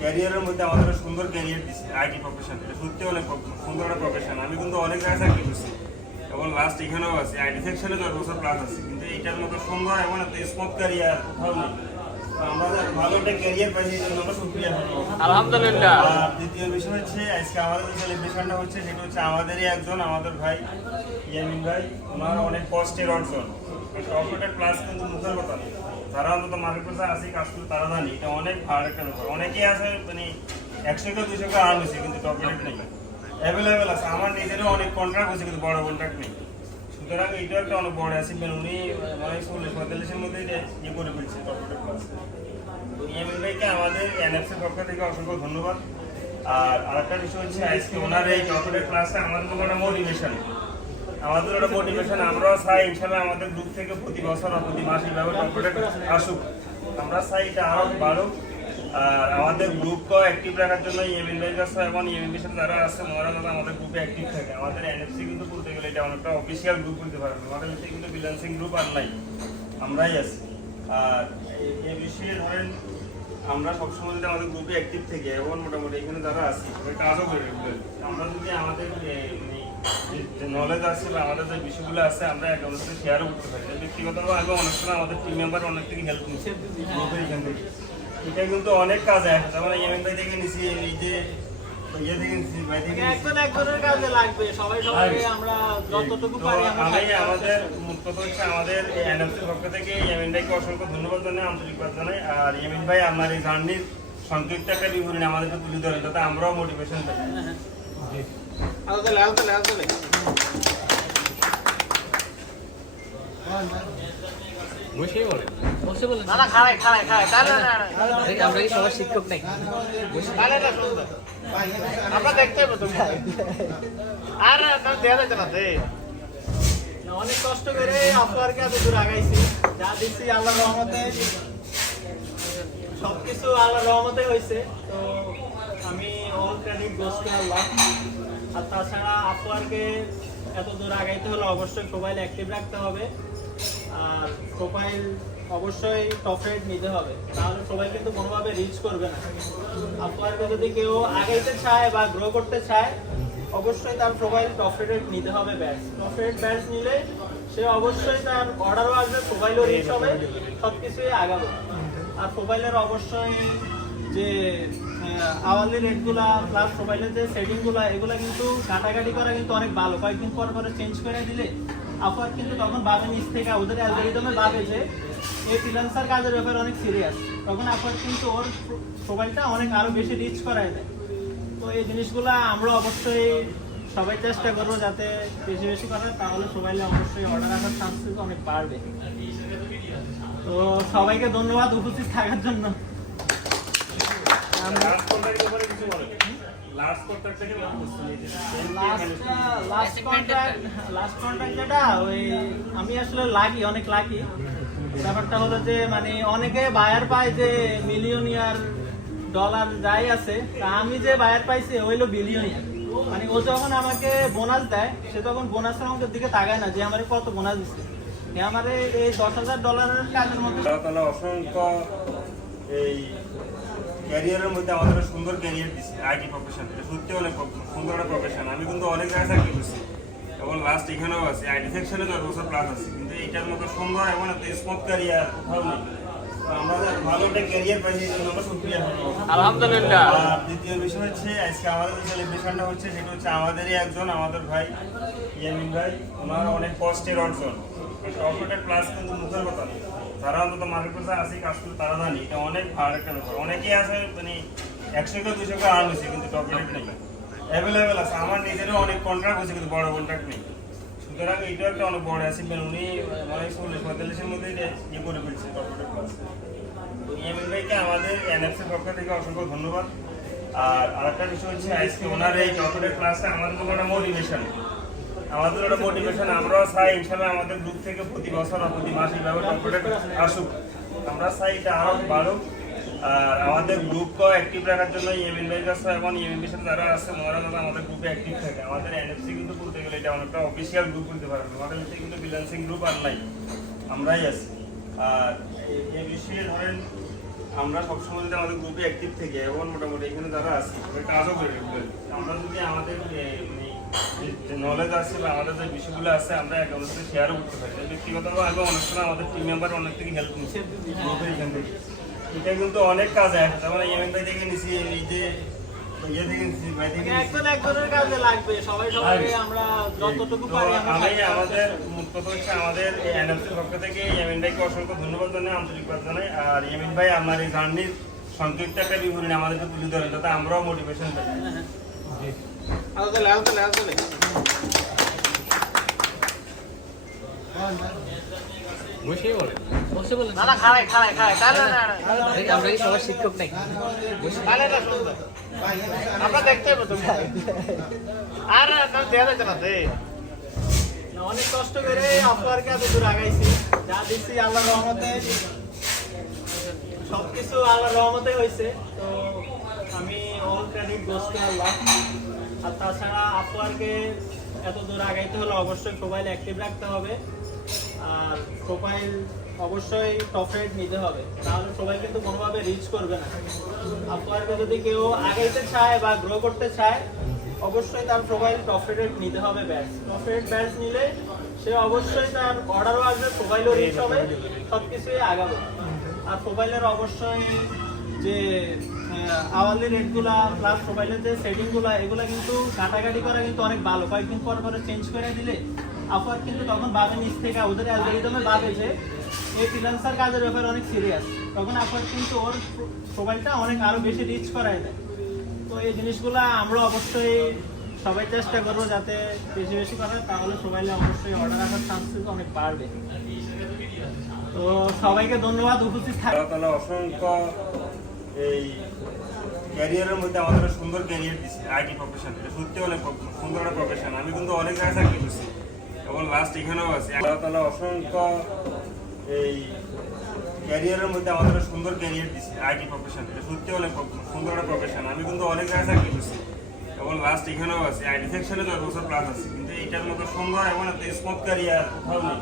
ক্যারিয়ারের মধ্যে আমাদের সুন্দর ক্যারিয়ার দিচ্ছে আইটি প্রফেশন। এটা সত্যি অনেক সুন্দর একটা প্রফেশন। আমি কিন্তু অনেক জায়গায় চাকরি করছি এবং লাস্ট এখানেও আছি, আইটি সেকশনে 10 বছর প্লাস আছি, কিন্তু এইটার মতো সুন্দর এবং একটা স্মুথ ক্যারিয়ার কোথাও নেই। আমরা ভালো একটা ক্যারিয়ার পাইছি, এই জন্য আমরা শুকরিয়া জানাবো আলহামদুলিল্লাহ। আর দ্বিতীয় বিষয় হচ্ছে আজকে আমাদের যে সেলিব্রেশনটা হচ্ছে সেটা হচ্ছে আমাদেরই একজন, আমাদের ভাই ইয়ামিন ভাই। ওনার অনেক কষ্টের অর্জন। সফটওয়্যার প্লাস কিন্তু মুখের কথা নেই, যারা অন্তত মার্কেট প্লেসে আসি কাজ করে তারা জানি এটা অনেক ভালো একটা ব্যাপার। অনেকেই আছে মানে 100 কে 200 কে আর্ন হয়েছে কিন্তু টপরেট নেই, অ্যাভেলেবেল আছে। আমার নিজেরও অনেক কন্ট্রাক্ট হয়েছে কিন্তু বড় কন্ট্রাক্ট নেই। সুতরাং এইটা একটা অনেক বড় অ্যাচিভমেন্ট। উনি মানে 40-45-এর মধ্যে এটা ইয়ে করে ফেলছে কর্পোরেট ক্লাস। ইয়ামিন ভাইকে আমাদের এনএফসির পক্ষ থেকে অসংখ্য ধন্যবাদ। আর আরেকটা বিষয় হচ্ছে আজকে ওনার এই কর্পোরেট ক্লাসে আমাদের জন্য একটা মোটিভেশন, আমরাও চাই ইনশাল্লাহ আমাদের গ্রুপ থেকে প্রতি বছর বা প্রতি মাসে এইভাবে কর্পোরেট আসুক। আমরা চাই এটা আরো বাড়ুক। আর আমাদের গ্রুপকে অ্যাক্টিভ রাখার জন্য ইয়ামিন ভাইয়ের কাছে এবং ইয়ামিন ভাইয়ের সাথে যারা আছে ওনারা যাতে আমাদের গ্রুপে অ্যাক্টিভ থাকে। আমাদের এনএফসি কিন্তু বলতে গেলে এটা অনেকটা অফিসিয়াল গ্রুপ বলতে পারবেন, আমাদের কাছে কিন্তু ফ্রিল্যান্সিং গ্রুপ আর নাই, আমরাই আছি। আর এই বিষয়ে ধরেন আমরা সবসময় যদি আমাদের গ্রুপে অ্যাক্টিভ থেকে এবং মোটামুটি এখানে যারা আছি সবাই কাজও করে আমরা যদি আমাদের যে নলেজ আছে বা আমাদের যে বিষয়গুলো আছে আমরা একে অন্যের সাথে শেয়ারও করতে পারি। ব্যক্তিগতভাবে আগে অনেক সময় আমাদের টিম মেম্বার অনেক থেকে হেল্প নিচ্ছে গ্রুপের এখান থেকে। এটা কিন্তু অনেক কাজে আসে, যেমন ইয়ামিন ভাই থেকে নিছি, এই যে ইয়ে থেকে নিছি, ভাই থেকে নিছি। একজনের কাজে লাগবে, সবাই আমরা যতটুকু পারি আমাদের মূল কথা হচ্ছে আমাদের এনএফসির পক্ষ থেকে ইয়ামিন ভাইকে অসংখ্য ধন্যবাদ জানাই, আন্তরিকবাদ জানাই। আর ইয়ামিন ভাই আপনার এই জার্নির সংক্ষিপ্ত একটা বিবরণী আমাদেরকে তুলে ধরেন যাতে আমরাও মোটিভেশন পাই। বসে বলেন না খাড়াই তাহলে আমরা কি সবার শিক্ষক নাকি? আমরা দেখতে হবে তো আর দেয়া যাচ্ছে না অনেক কষ্ট করে আপনারকে এত দূর আগাইছি, যা দিচ্ছি আল্লাহর রহমতে সবকিছু আল্লাহর রহমতে হয়েছে। তো আমি অল ক্রেডিট গোস টু আল্লাহ। আর তাছাড়া আপনারকে এত দূর আগাইতে হলে অবশ্যই প্রোফাইল অ্যাক্টিভ রাখতে হবে, আর প্রোফাইল অবশ্যই টপ রেট নিতে হবে, তাহলে সবাই কিন্তু কোনোভাবে রিচ করবে না। আপনাকে যদি কেউ আগাইতে চায় বা গ্রো করতে চায় অবশ্যই তার প্রোফাইল টপ রেট নিতে হবে। ব্যাচ টপ রেট ব্যাচ নিলে সে অবশ্যই তার অর্ডারও আসবে, প্রোফাইলও রিচ হবে, সব কিছুই আগাবে। আর প্রোফাইলের অবশ্যই যে আওয়ারলি রেটগুলা প্লাস প্রোফাইলের যে সেটিংগুলো এগুলো কিন্তু কাটাকাটি করা কিন্তু অনেক ভালো। কয়েকদিন পর পরে চেঞ্জ করে দিলে আপনার কিন্তু তখন ভাবে নিচ থেকে ওদের অ্যালগরিদমে ভাবে যে এই ফ্রিল্যান্সার কাজের ব্যাপারে অনেক সিরিয়াস, তখন আপনার কিন্তু ওর প্রোফাইলটা অনেক আরো বেশি রিচ করায় দেয়। তো এই জিনিসগুলো আমরা অবশ্যই সবাই চেষ্টা করবো যাতে বেশি বেশি করার, তাহলে প্রোফাইলে অবশ্যই অর্ডার আসার চান্স কিন্তু অনেক বাড়বে। তো সবাইকে ধন্যবাদ উপস্থিত থাকার জন্য। লাস্ট কন্ট্রাক্ট যেটা ওই আমি আসলে অনেক লাকি। ব্যাপারটা হলো যে মানে অনেকে বায়ার পায় যে মিলিয়নিয়ার ডলার যাই আছে, তা আমি যে বায়ার পাইছি হইলো বিলিয়নিয়ার। মানে ও যখন আমাকে বোনাস দেয় সে তখন বোনাসের আমাকে দিকে তাকায় না যে আমার কত বোনাস দিচ্ছে, আমার এই $10,000 কাজের মধ্যে অসংখ্য এই ক্যারিয়ারের মধ্যে আমাদের সুন্দর ক্যারিয়ার দিচ্ছে আইটি প্রফেশন। এটা সত্যি অনেক সুন্দর একটা প্রফেশন। আমি কিন্তু অনেক জায়গায় চাকরি করছি এবং লাস্ট এখানেও আছি, আইটি সেকশনে 10 বছর প্লাস আছে, কিন্তু এইটার মতো সুন্দর এমন একটা স্মুথ ক্যারিয়ার কোথাও নেই। আমরা ভালো একটা ক্যারিয়ার পাইছি, এই জন্য আমরা শুকরিয়া আলহামদুলিল্লাহ। আর দ্বিতীয় বিষয় হচ্ছে আজকে আমাদের যে সেলিব্রেশনটা হচ্ছে সেটা হচ্ছে আমাদেরই একজন আমাদের ভাই ইয়ামিন ভাই, ওনার অনেক কষ্টের অর্জন। কর্পোরেট ক্লাস কিন্তু মুখের কথা নেই, যারা অন্তত মার্কেটে আসি কাজ করে তারা জানি এটা অনেক ভালো একটা ব্যাপার। অনেকেই আছে মানে 100-200 আর্ন হয়েছে কিন্তু কর্পোরেট নেই, অ্যাভেলেবেল আছে। আমার নিজেরও অনেক কন্ট্রাক্ট হয়েছে কিন্তু বড় কন্ট্রাক্ট নেই। সুতরাং এইটা একটা অনেক বড় অ্যাচিভমেন্ট। উনি মানে 40-45-এর মধ্যে এটা ইয়ে করে ফেলছে কর্পোরেট ক্লাস। তো ইয়ামিন ভাইকে আমাদের এনএফসির পক্ষ থেকে অসংখ্য ধন্যবাদ। আর আরেকটা বিষয় হচ্ছে আজকে ওনার এই কর্পোরেট ক্লাসে আমাদের জন্য একটা মোটিভেশন, আমরাও চাই ইনশাল্লাহ আমাদের গ্রুপ থেকে প্রতি বছর বা প্রতি মাসে এইভাবে কর্পোরেট আসুক। আমরা চাই এটা আরো বাড়ুক। আর আমাদের গ্রুপকে অ্যাক্টিভ রাখার জন্য ইয়ামিন ভাইয়ের কাছে এবং ইয়ামিন ভাইয়ের সাথে যারা আছে ওনারা যাতে আমাদের গ্রুপে অ্যাক্টিভ থাকে। আমাদের এনএফসি কিন্তু বলতে গেলে এটা অনেকটা অফিসিয়াল গ্রুপ বলতে পারবেন, আমাদের কাছে কিন্তু ফ্রিল্যান্সিং গ্রুপ আর নাই, আমরাই আছি। আর এই বিষয়ে ধরেন আমরা সবসময় যদি আমাদের গ্রুপে অ্যাক্টিভ থেকে এবং মোটামুটি এখানে যারা আছি সবাই কাজও করে আমরা যদি আমাদের যে নলেজ আছে বা আমাদের যে বিষয়গুলো আছে আমরা একে অন্যের সাথে শেয়ারও করতে পারি। ব্যক্তিগতভাবে আগে অনেক সময় আমাদের টিম মেম্বার অনেক থেকে হেল্প নিচ্ছে গ্রুপের এখান থেকে। এটা কিন্তু অনেক কাজে আসে, যেমন ইয়ামিন ভাই থেকে নিছি, এই যে ইয়ে থেকে নিছি, ভাই থেকে নিছি। একজনের কাজে লাগবে, সবাই আমরা যতটুকু পারি আমাদের মূল কথা হচ্ছে আমাদের এনএফসির পক্ষ থেকে ইয়ামিন ভাইকে অসংখ্য ধন্যবাদ জানাই, আন্তরিকবাদ জানাই। আর ইয়ামিন ভাই আপনার এই জার্নির সংক্ষিপ্ত একটা বিবরণী আমাদেরকে তুলে ধরেন যাতে আমরাও মোটিভেশন পাই। বসেই বলেন। বসে বলেন। না খাড়াই তাহলে না আরে আমরা কি সবার শিক্ষক নাকি? তাহলে না সুন্দর আমরা দেখতে হবে তো আর না দেয়া যাচ্ছে না দে না, অনেক কষ্ট করে আপনারকে এত দূর আগাইছি, যা দিচ্ছি আল্লাহর রহমতে সবকিছু আল্লাহর রহমতে হয়েছে। তো আমি অল ক্রেডিট গোস টু আল্লাহ। আর তাছাড়া আপনারকে এত দূর আগাইতে হলে অবশ্যই প্রোফাইল অ্যাক্টিভ রাখতে হবে, আর প্রোফাইল অবশ্যই টপ রেট নিতে হবে, তাহলে সবাই কিন্তু কোনোভাবে রিচ করবে না। আপনারকে যদি কেউ আগাইতে চায় বা গ্রো করতে চায়, অবশ্যই তার প্রোফাইল টপ রেট নিতে হবে। ব্যাচ টপ রেট ব্যাচ নিলে সে অবশ্যই তার অর্ডারও আসবে, প্রোফাইলও রিচ হবে, সব কিছুই আগাবে। আর প্রোফাইলের অবশ্যই যে আওয়ারলি রেটগুলা প্লাস প্রোফাইলের যে সেটিংগুলো, এগুলো কিন্তু কাটাকাটি করা কিন্তু অনেক ভালো। কয়েকদিন পর পরে চেঞ্জ করে দিলে আপনার কিন্তু তখন ভাবে নিচ থেকে ওদের অ্যালগরিদমে ভাবে যে এই ফ্রিল্যান্সার কাজের ব্যাপারে অনেক সিরিয়াস, তখন আপনার কিন্তু ওর প্রোফাইলটা অনেক আরো বেশি রিচ করায় দেয়। তো এই জিনিসগুলো আমরা অবশ্যই সবাই চেষ্টা করবো যাতে বেশি বেশি করা, তাহলে প্রোফাইলে অবশ্যই অর্ডার আসার চান্স কিন্তু অনেক বাড়বে। তো সবাইকে ধন্যবাদ উপস্থিত থাকা। আল্লাহ তাআলা অসংখ্য এই ক্যারিয়ারের মধ্যে আমাদের সুন্দর ক্যারিয়ার দিচ্ছে। আইটি প্রফেশন এটা সত্যি অনেক সুন্দর একটা প্রফেশন। আমি কিন্তু অনেক জায়গায় চাকরি করছি এবং লাস্ট এখানেও আছি। আল্লাহ তাআলা অসংখ্য এই ক্যারিয়ারের মধ্যে আমাদের সুন্দর ক্যারিয়ার দিচ্ছে। আইটি প্রফেশন এটা সত্যি অনেক সুন্দর একটা প্রফেশন। আমি কিন্তু অনেক জায়গায় চাকরি করছি এবং লাস্ট এখানেও আছি। আইটি সেকশনে 10 বছর প্লাস আছে, কিন্তু এইটার মতো সুন্দর এবং একটা স্মুথ ক্যারিয়ার কোথাও নেই।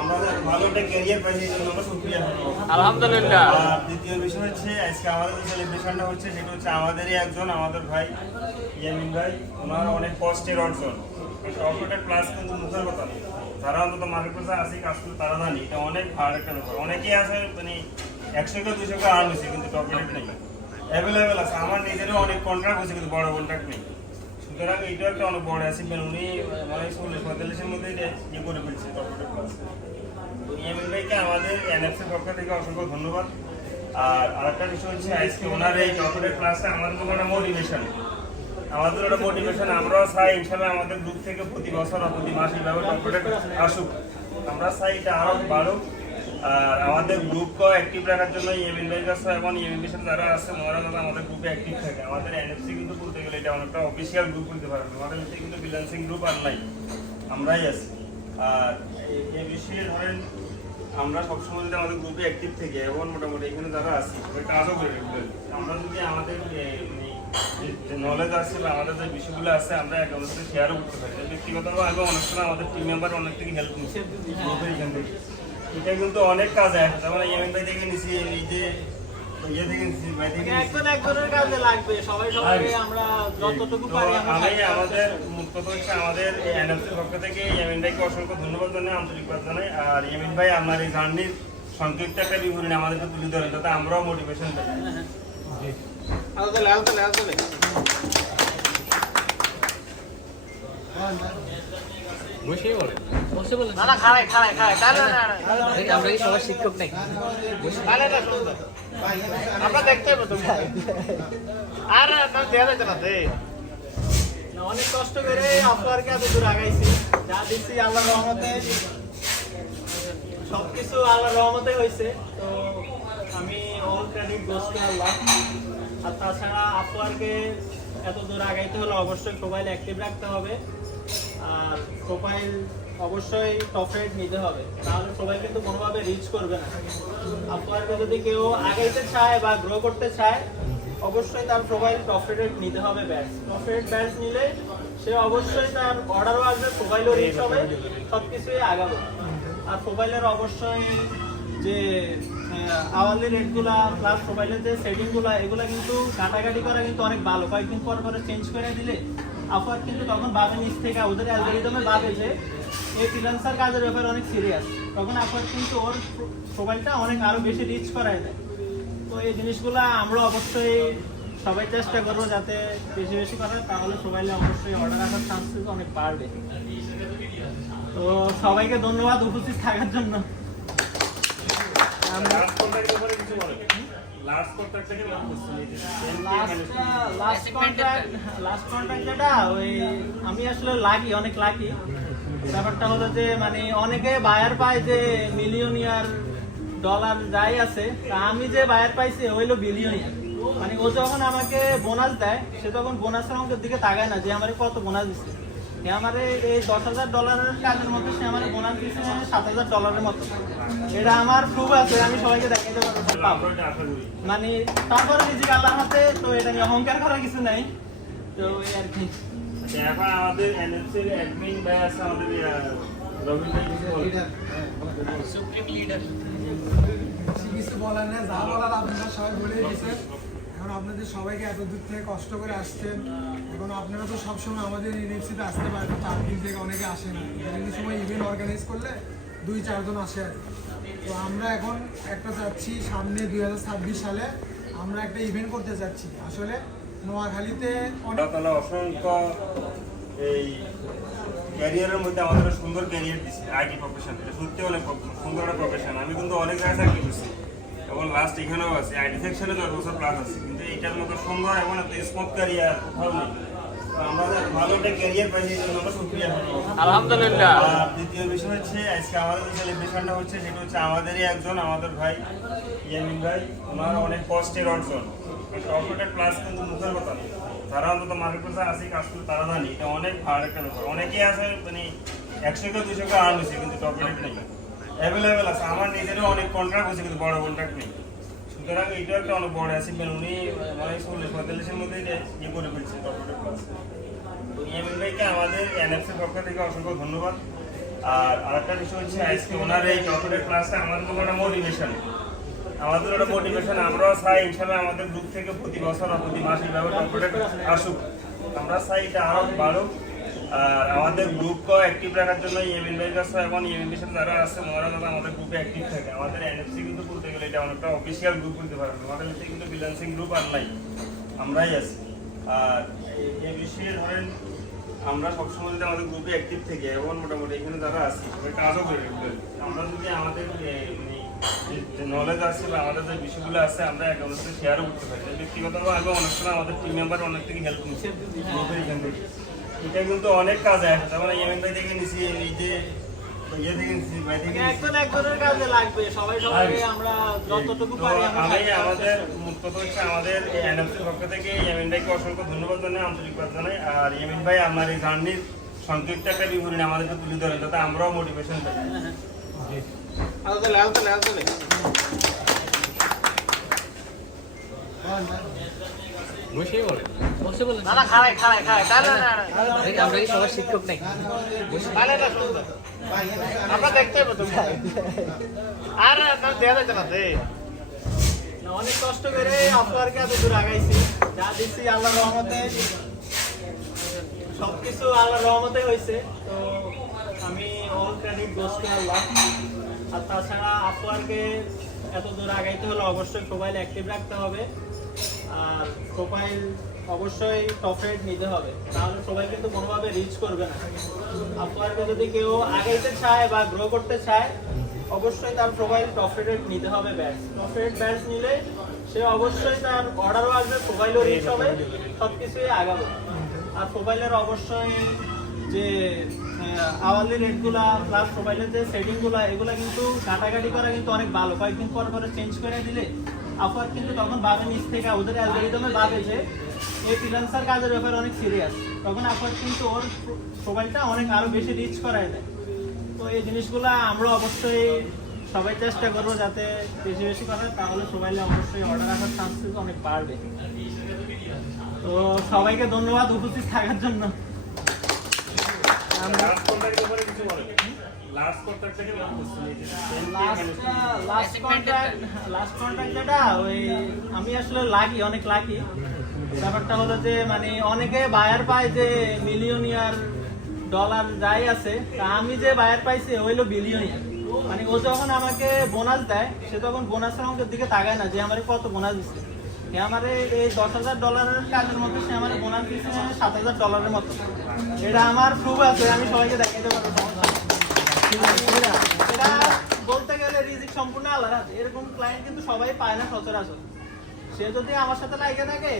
আমরা ভালো একটা ক্যারিয়ার পাইছি, এই জন্য আমরা শুকরিয়া জানাবো। আলহামদুলিল্লাহ। আর দ্বিতীয় বিষয় হচ্ছে আজকে আমাদের যে সেলিব্রেশনটা হচ্ছে সেটা হচ্ছে আমাদেরই একজন, আমাদের ভাই ইয়ামিন ভাই। ওনার অনেক কষ্টের অর্জন। সবকটা ক্লাস কিন্তু মুখের কথা নেই, যারা অন্তত মার্কেট প্লেসে আসি কাজ করে তারা জানি এটা অনেক হার্ড একটা ব্যাপার। অনেকেই আছে মানে 100 কে 200 কে আর্ন হয়েছে কিন্তু টপ রেট নেই, অ্যাভেলেবেল আছে। আমার নিজেরও অনেক কন্ট্রাক্ট হয়েছে কিন্তু বড় কন্ট্রাক্ট নেই। সুতরাং এইটাও একটা অনেক বড় অ্যাচিভমেন্ট। উনি মানে 40-45-এর মধ্যে ইয়ে করে ফেলছে টপ রেট ক্লাস। ইয়ামিন ভাইকে আমাদের এনএফসির পক্ষ থেকে অসংখ্য ধন্যবাদ। আর আরেকটা বিষয় হচ্ছে আজকে ওনার এই টপরের ক্লাসটা আমাদের জন্য একটা মোটিভেশন। আমাদের একটা মোটিভেশন। আমরাও চাই ইনশাল্লাহ আমাদের গ্রুপ থেকে প্রতি বছর বা প্রতি মাসে এইভাবে টপরেট আসুক। আমরা চাই এটা আরও বাড়ুক। আর আমাদের গ্রুপকেও অ্যাক্টিভ রাখার জন্য ইয়ামিন ভাইয়ের কাছে এবং ইয়ামিন ভাইয়ের সাথে যারা আছে ওনারা যাতে আমাদের গ্রুপে অ্যাক্টিভ থাকে। আমাদের এনএফসি কিন্তু বলতে গেলে এটা অনেকটা অফিসিয়াল গ্রুপ বলতে পারেন। আমাদের মধ্যে কিন্তু ফ্রিল্যান্সিং গ্রুপ আর নাই, আমরাই আছি। আর এই বিষয়ে ধরেন আমরা সবসময় যদি আমাদের গ্রুপে অ্যাক্টিভ থেকে এবং মোটামুটি এখানে যারা আছি কাজও করে রেগুলারলি, আমরা যদি আমাদের যে নলেজ আছে বা আমাদের যে বিষয়গুলো আছে আমরা একে অন্যের সাথে শেয়ারও করতে পারি। ব্যক্তিগতভাবে আমি অনেক সময় আমাদের টিম মেম্বার অনেক থেকে হেল্প নিচ্ছে গ্রুপের এখান থেকে। এটা কিন্তু অনেক কাজে আসে। যেমন ইয়ামিন ভাই থেকে নিছি, এই যে ইয়ে থেকে নিছি, ভাই থেকে নিছি। একজনের কাজে লাগবে, সবাই সবাইকে আমরা যতটুকু পারি আমরা আমি আমাদের মূল কথা হচ্ছে আমাদের এই এনএফসির পক্ষ থেকে ইয়ামিন ভাইকে অসংখ্য ধন্যবাদ জানাই, আন্তরিকবাদ জানাই। আর ইয়ামিন ভাই আপনার এই জার্নির সংক্ষিপ্ত একটা বিবরণী আমাদেরকে তুলে ধরেন, যাতে আমরাও মোটিভেশন পাই। বসেই বলেন। বসে বলেন। না খাড়াই তাহলে না আরে আমরা কি সবার শিক্ষক নাকি? তাহলে না সুন্দর আমরা দেখতে হবে তো আর না দেয়া যাচ্ছে না দে না, অনেক কষ্ট করে আপনারকে এত দূর আগাইছি, যা দিচ্ছি আল্লাহর রহমতে সবকিছু আল্লাহর রহমতে হয়েছে। তো আমি অল ক্রেডিট গোস টু আল্লাহ। আর তাছাড়া আপনারকে এত দূর আগাইতে হলে অবশ্যই প্রোফাইল অ্যাক্টিভ রাখতে হবে, আর প্রোফাইল অবশ্যই টপ রেট নিতে হবে, তাহলে সবাই কিন্তু কোনোভাবে রিচ করবে না। আপনারকে যদি কেউ আগাইতে চায় বা গ্রো করতে চায়, অবশ্যই তার প্রোফাইল টপ রেট নিতে হবে। ব্যাচ টপ রেট ব্যাচ নিলে সে অবশ্যই তার অর্ডারও আসবে, প্রোফাইলও রিচ হবে, সব কিছুই আগাবে। আর প্রোফাইলের অবশ্যই যে আওয়ারলি রেটগুলা প্লাস প্রোফাইলের যে সেটিংগুলো, এগুলো কিন্তু কাটাকাটি করা কিন্তু অনেক ভালো। কয়েকদিন পর পরে চেঞ্জ করে দিলে আপনার কিন্তু তখন ভাবে নিচ থেকে ওদের অ্যালগরিদমে ভাবে যে এই ফ্রিল্যান্সার কাজের ব্যাপারে অনেক সিরিয়াস, তখন আপনার কিন্তু ওর প্রোফাইলটা অনেক আরো বেশি রিচ করায় দেয়। তো এই জিনিসগুলো আমরা অবশ্যই সবাই চেষ্টা করবো যাতে বেশি বেশি করা, তাহলে প্রোফাইলে অবশ্যই অর্ডার আসার চান্স কিন্তু অনেক বাড়বে। তো সবাইকে ধন্যবাদ উপস্থিত থাকার জন্য। লাস্ট কন্ট্রাক্টের ব্যাপারে কিছু বলেন। লাস্ট কন্ট্রাক্টটা কি বলতে লাস্ট কন্ট্রাক্ট যেটা ওই আমি আসলে অনেক লাকি। ব্যাপারটা হলো যে মানে অনেকে বায়ার পায় যে মিলিয়নিয়ার ডলার যাই আছে, তা আমি যে বায়ার পাইছি হইলো বিলিয়নিয়ার। মানে ও যখন আমাকে বোনাস দেয়, সে তখন বোনাসের অঙ্কের দিকে তাকায় না যে আমার কত বোনাস দিচ্ছে। সে আমার এই $10,000 কাজের মধ্যে সে আমার বোনাস দিচ্ছে $7,000 মতো। এটা আমার প্রুফ আছে, আমি সবাইকে দেখাইতে পারবো পাবো। আমরা এটা আশা করি। মানে তারপরে রিজিক আল্লাহর হাতে, তো এটা নিয়ে অহংকার করার কিছু নাই। তো এই আর কি। আচ্ছা, এখন আমাদের এনএফসির অ্যাডমিন ভাই আছে, আমাদের রবিন ভাই কিছু বলবেন? বেশি কিছু বলার নেই, যা বলার আপনারা সবাই বলেই দিয়েছেন। এখন আপনাদের সবাইকে এত দূর থেকে কষ্ট করে আসছেন, এখন আপনারা তো সবসময় আমাদের ইউনিভার্সিটিতে আসতে পারেন, 4 দিন থেকে অনেকে আসে না। বিভিন্ন সময় ইভেন্ট অর্গানাইজ করলে 2-4 জন আসে আর কি। তো আমরা এখন একটা চাচ্ছি, সামনে 2026 সালে আমরা একটা ইভেন্ট করতে চাচ্ছি। আসলে নোয়াখালীতে অনেক আল্লাহ তাআলা অসংখ্য এই ক্যারিয়ারের মধ্যে আমাদের সুন্দর ক্যারিয়ার দিচ্ছে। আইটি প্রফেশন, এটা সত্যি অনেক সুন্দর একটা প্রফেশন। আমি কিন্তু অনেক জায়গায় চাকরি করছি এবং লাস্ট এখানেও আছি, আইটি সেকশনে 10 বছর প্লাস আছে, কিন্তু এইটার মতো সুন্দর এবং একটা স্মুথ ক্যারিয়ার কোথাও নেই। তো আমরা ভালো একটা ক্যারিয়ার পাইছি, এই জন্য আমরা শুকরিয়া জানাই। আলহামদুলিল্লাহ। আর দ্বিতীয় বিষয় হচ্ছে, আজকে আমাদের যে সেলিব্রেশনটা হচ্ছে সেটা হচ্ছে আমাদেরই একজন, আমাদের ভাই ইয়ামিন ভাই। ওনার অনেক কষ্টের অর্জন। কর্পোরেট ক্লাস কিন্তু মুখের কথা নেই, তারা অন্তত মার্কেট প্লেসে আসি কাজ করে তারা জানি এটা অনেক ভালো একটা ব্যাপার। অনেকেই আছে মানে 100-200 আর্ন হয়েছে কিন্তু কর্পোরেট নেই, অ্যাভেলেবেল আছে। আমার নিজেরও অনেক কন্ট্রাক্ট হয়েছে কিন্তু বড় কন্ট্রাক্ট নেই। সুতরাং এইটাও একটা অনেক বড় অ্যাচিভমেন্ট। উনি মানে 40-45-এর মধ্যে ইয়ে করে ফেলছে কর্পোরেট ক্লাস। তো ইয়ামিন ভাইকে আমাদের এনএফসির পক্ষ থেকে অসংখ্য ধন্যবাদ। আর আরেকটা বিষয় হচ্ছে, আজকে ওনার এই কর্পোরেট ক্লাসটা আমাদের জন্য একটা মোটিভেশন। আমাদের একটা মোটিভেশন, আমরাও চাই ইনশাআল্লাহ আমাদের গ্রুপ থেকে প্রতি বছর বা প্রতি মাসে এইভাবে কর্পোরেট আসুক। আমরা চাই এটা আরও বাড়ুক। আর আমাদের গ্রুপকে অ্যাক্টিভ রাখার জন্য ইয়ামিন ভাইয়ের কাছে এবং ইয়ামিন ভাইয়ের সাথে যারা আছে ওনারা যাতে আমাদের গ্রুপে অ্যাক্টিভ থাকে। আমাদের এনএফসি কিন্তু বলতে গেলে এটা অনেকটা অফিসিয়াল গ্রুপ বলতে পারবেন। আমাদের মধ্যে কিন্তু ফ্রিল্যান্সিং গ্রুপ আর নাই, আমরাই আছি। আর এই বিষয়ে ধরেন আমরা সবসময় যদি আমাদের গ্রুপে অ্যাক্টিভ থেকে এবং মোটামুটি এখানে যারা আছি সবাই কাজও করি রেগুলারলি, আমরা যদি আমাদের যে নলেজ আছে বা আমাদের যে বিষয়গুলো আছে আমরা একে অন্যের সাথে শেয়ারও করতে পারি। ব্যক্তিগতভাবে আগে অনেক সময় আমাদের টিম মেম্বার অনেক থেকে হেল্প নিচ্ছে গ্রুপের এখান থেকে। এটা কিন্তু অনেক কাজে আসে। তার মানে ইয়ামিন ভাই থেকে নিছি, এই যে ইয়ে থেকে নিছি, ভাই থেকে নিছি। একজনের কাজে লাগবে, সবাই সবাইকে আমরা যতটুকু তো পারি আমরা আমি সাহায্য আমাদের করতে মূল কথা হচ্ছে, আমাদের এনএফসির পক্ষ থেকে ইয়ামিন ভাইকে অসংখ্য ধন্যবাদ জানাই, আন্তরিকবাদ জানাই। আর ইয়ামিন ভাই আপনার এই জার্নির সংক্ষিপ্ত একটা বিবরণী আমাদেরকে তুলে ধরেন, যাতে আমরাও মোটিভেশন পাই। বসেই বলেন। না না, খাড়াই খাড়াই খাড়াই, না না না, আমরা কি সবার শিক্ষক নাকি? তাহলে না শুনতে আমরা দেখতে পাবো তুমি। আর না দেয়া যাচ্ছে না রে। না, অনেক কষ্ট করে আপনারকে এত দূর আগাইছি, যা দিচ্ছি আল্লাহর রহমতে, সবকিছু আল্লাহর রহমতে হয়েছে। তো আমি অল ক্রেডিট গোস টু আল্লাহ। আর তাছাড়া আপনারকে এত দূর আগাইতে হলে অবশ্যই প্রোফাইল অ্যাক্টিভ রাখতে হবে, আর প্রোফাইল অবশ্যই টপ রেট নিতে হবে, তাহলে সবাই কিন্তু কোনোভাবে রিচ করবে না। আপনারকে যদি কেউ আগাইতে চায় বা গ্রো করতে চায়, অবশ্যই তার প্রোফাইল টপ রেট নিতে হবে। ব্যাচ টপ রেট ব্যাচ নিলে সে অবশ্যই তার অর্ডারও আসবে, প্রোফাইলও রিচ হবে, সব কিছুই আগাবে। আর প্রোফাইলের অবশ্যই যে আওয়ারলি রেটগুলা প্লাস প্রোফাইলের যে সেটিংগুলো, এগুলো কিন্তু কাটাকাটি করা কিন্তু অনেক ভালো। কয়েকদিন পর পরে চেঞ্জ করে দিলে আপনার কিন্তু তখন ভাবে নিচ থেকে ওদের অ্যালগরিদমে ভাবে যে এই ফ্রিল্যান্সার কাজের ব্যাপারে অনেক সিরিয়াস, তখন আপনার কিন্তু ওর প্রোফাইলটা অনেক আরও বেশি রিচ করায় দেয়। তো এই জিনিসগুলো আমরা অবশ্যই সবাই চেষ্টা করবো যাতে বেশি বেশি করে, তাহলে প্রোফাইলে অবশ্যই অর্ডার আসার চান্সেস অনেক বাড়বে। তো সবাইকে ধন্যবাদ উপস্থিত থাকার জন্য। লাস্ট কন্ট্রাক্টের ব্যাপারে কিছু বলেন। লাস্ট কন্ট্রাক্টটাকে বলা হচ্ছে লাস্ট কন্ট্রাক্ট যেটা, ওই আমি আসলে অনেক লাকি। ব্যাপারটা হলো যে মানে অনেকে বায়ার পায় যে মিলিয়নিয়ার ডলার যাই আছে, তা আমি যে বায়ার পাইছি হইলো বিলিয়নিয়ার। মানে ও যখন আমাকে বোনাস দেয়, সে তখন বোনাসের অঙ্কের দিকে তাকায় না যে আমার কত বোনাস দিচ্ছে। সে আমার এই $10,000 কাজের মধ্যে সে আমার বোনাস দিচ্ছে $7,000 মতো। এটা আমার প্রুফ আছে, আমি সবাইকে দেখাইতে পারবো, সমস্যা নেই। এটা বলতে গেলে রিজিক সম্পূর্ণ আলাদা। এরকম ক্লায়েন্ট কিন্তু সবাই পায় না সচরাচর। সে যদি আমার সাথে লাগে থাকে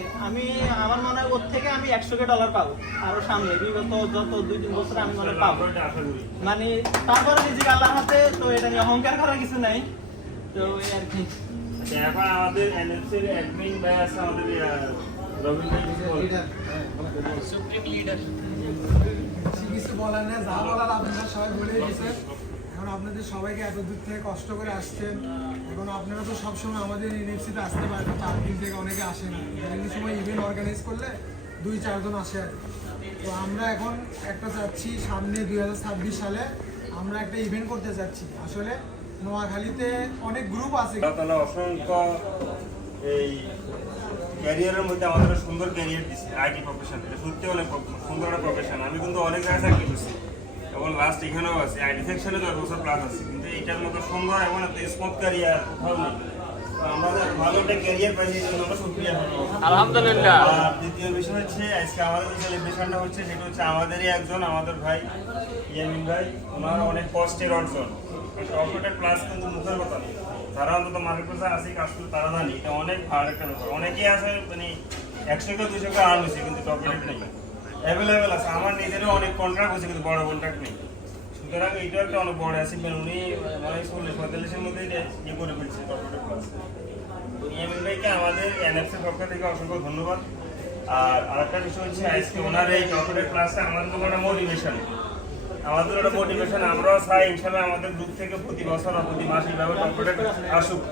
আমার মনে হয় ওর থেকে আমি $100 পাবো আরো সামনে বিগত যত 2-3 বছর আমি মনে হয় পাবো। আমরা এটা আশা করি। মানে তারপরে রিজিক আল্লাহর হাতে, তো এটা নিয়ে অহংকার করার কিছু নাই। তো এই আর কি। আচ্ছা, এখন আমাদের এনএফসির অ্যাডমিন ভাই আছে, আমাদের রবিন ভাই কিছু বলবেন? Supreme leader. কিছু বলার নেই, যা বলার আপনারা সবাই বলে দিয়েছেন। এখন আপনাদের সবাইকে এত দূর থেকে কষ্ট করে আসছেন, এখন আপনারা তো সবসময় আমাদের এনএফসিতে আসতে পারেন, 4 দিন থেকে অনেকে আসে না। বিভিন্ন সময় ইভেন্ট অর্গানাইজ করলে 2-4 জন আসে আর কি। তো আমরা এখন একটা চাচ্ছি, সামনে 2026 সালে আমরা একটা ইভেন্ট করতে যাচ্ছি। আসলে নোয়াখালীতে অনেক গ্রুপ আছে। আল্লাহ তাআলা অসংখ্য এই ক্যারিয়ারের মধ্যে আমাদের সুন্দর ক্যারিয়ার দিচ্ছে। আইটি প্রফেশন, এটা সত্যি অনেক সুন্দর একটা প্রফেশন। আমি কিন্তু অনেক জায়গায় চাকরি করছি এবং লাস্ট এখানেও আছে, আইটি সেকশনে 10 বছর প্লাস আছে, কিন্তু এইটার মতো সুন্দর এবং একটা স্মুথ ক্যারিয়ার কোথাও নেই। তো আমরা ভালো একটা ক্যারিয়ার পাইছি, এই জন্য আমরা শুকরিয়া করবো। আলহামদুলিল্লাহ। আর দ্বিতীয় বিষয় হচ্ছে, আজকে আমাদের যে সেলিব্রেশনটা হচ্ছে সেটা হচ্ছে আমাদেরই একজন, আমাদের ভাই ইয়ামিন ভাই। ওনার অনেক কষ্টের অর্জন, 100 প্লাস, কিন্তু মুখের কথা নেই। তারা অন্তত মার্কেট পেশা আছে কাজ করে, তারা জানি এটা অনেক ভালো একটা ব্যাপার। অনেকেই আছে মানে 100-200 আর্ন হয়েছে, কিন্তু টপিক নেই, অ্যাভেলেবেল আছে। আমার নিজেরও অনেক কন্ট্রাক্ট হয়েছে, কিন্তু বড় কন্ট্রাক্ট নেই। সুতরাং এইটা একটা অনেক বড় অ্যাচিভমেন্ট। উনি মানে 40-45-এর মধ্যে এটা ইয়ে করে ফেলছে টপিক প্লাস। ইয়ামিন ভাইকে আমাদের এনএফসির পক্ষ থেকে অসংখ্য ধন্যবাদ। আর আরেকটা বিষয় হচ্ছে, আজকে ওনার এই টপিক ক্লাসটা আমাদের জন্য একটা মোটিভেশন। আমাদের একটা মোটিভেশন, আমরাও চাই ইনশাআল্লাহ আমাদের গ্রুপ থেকে প্রতি বছর বা প্রতি মাসে এইভাবে কম্পিউটার আসুক।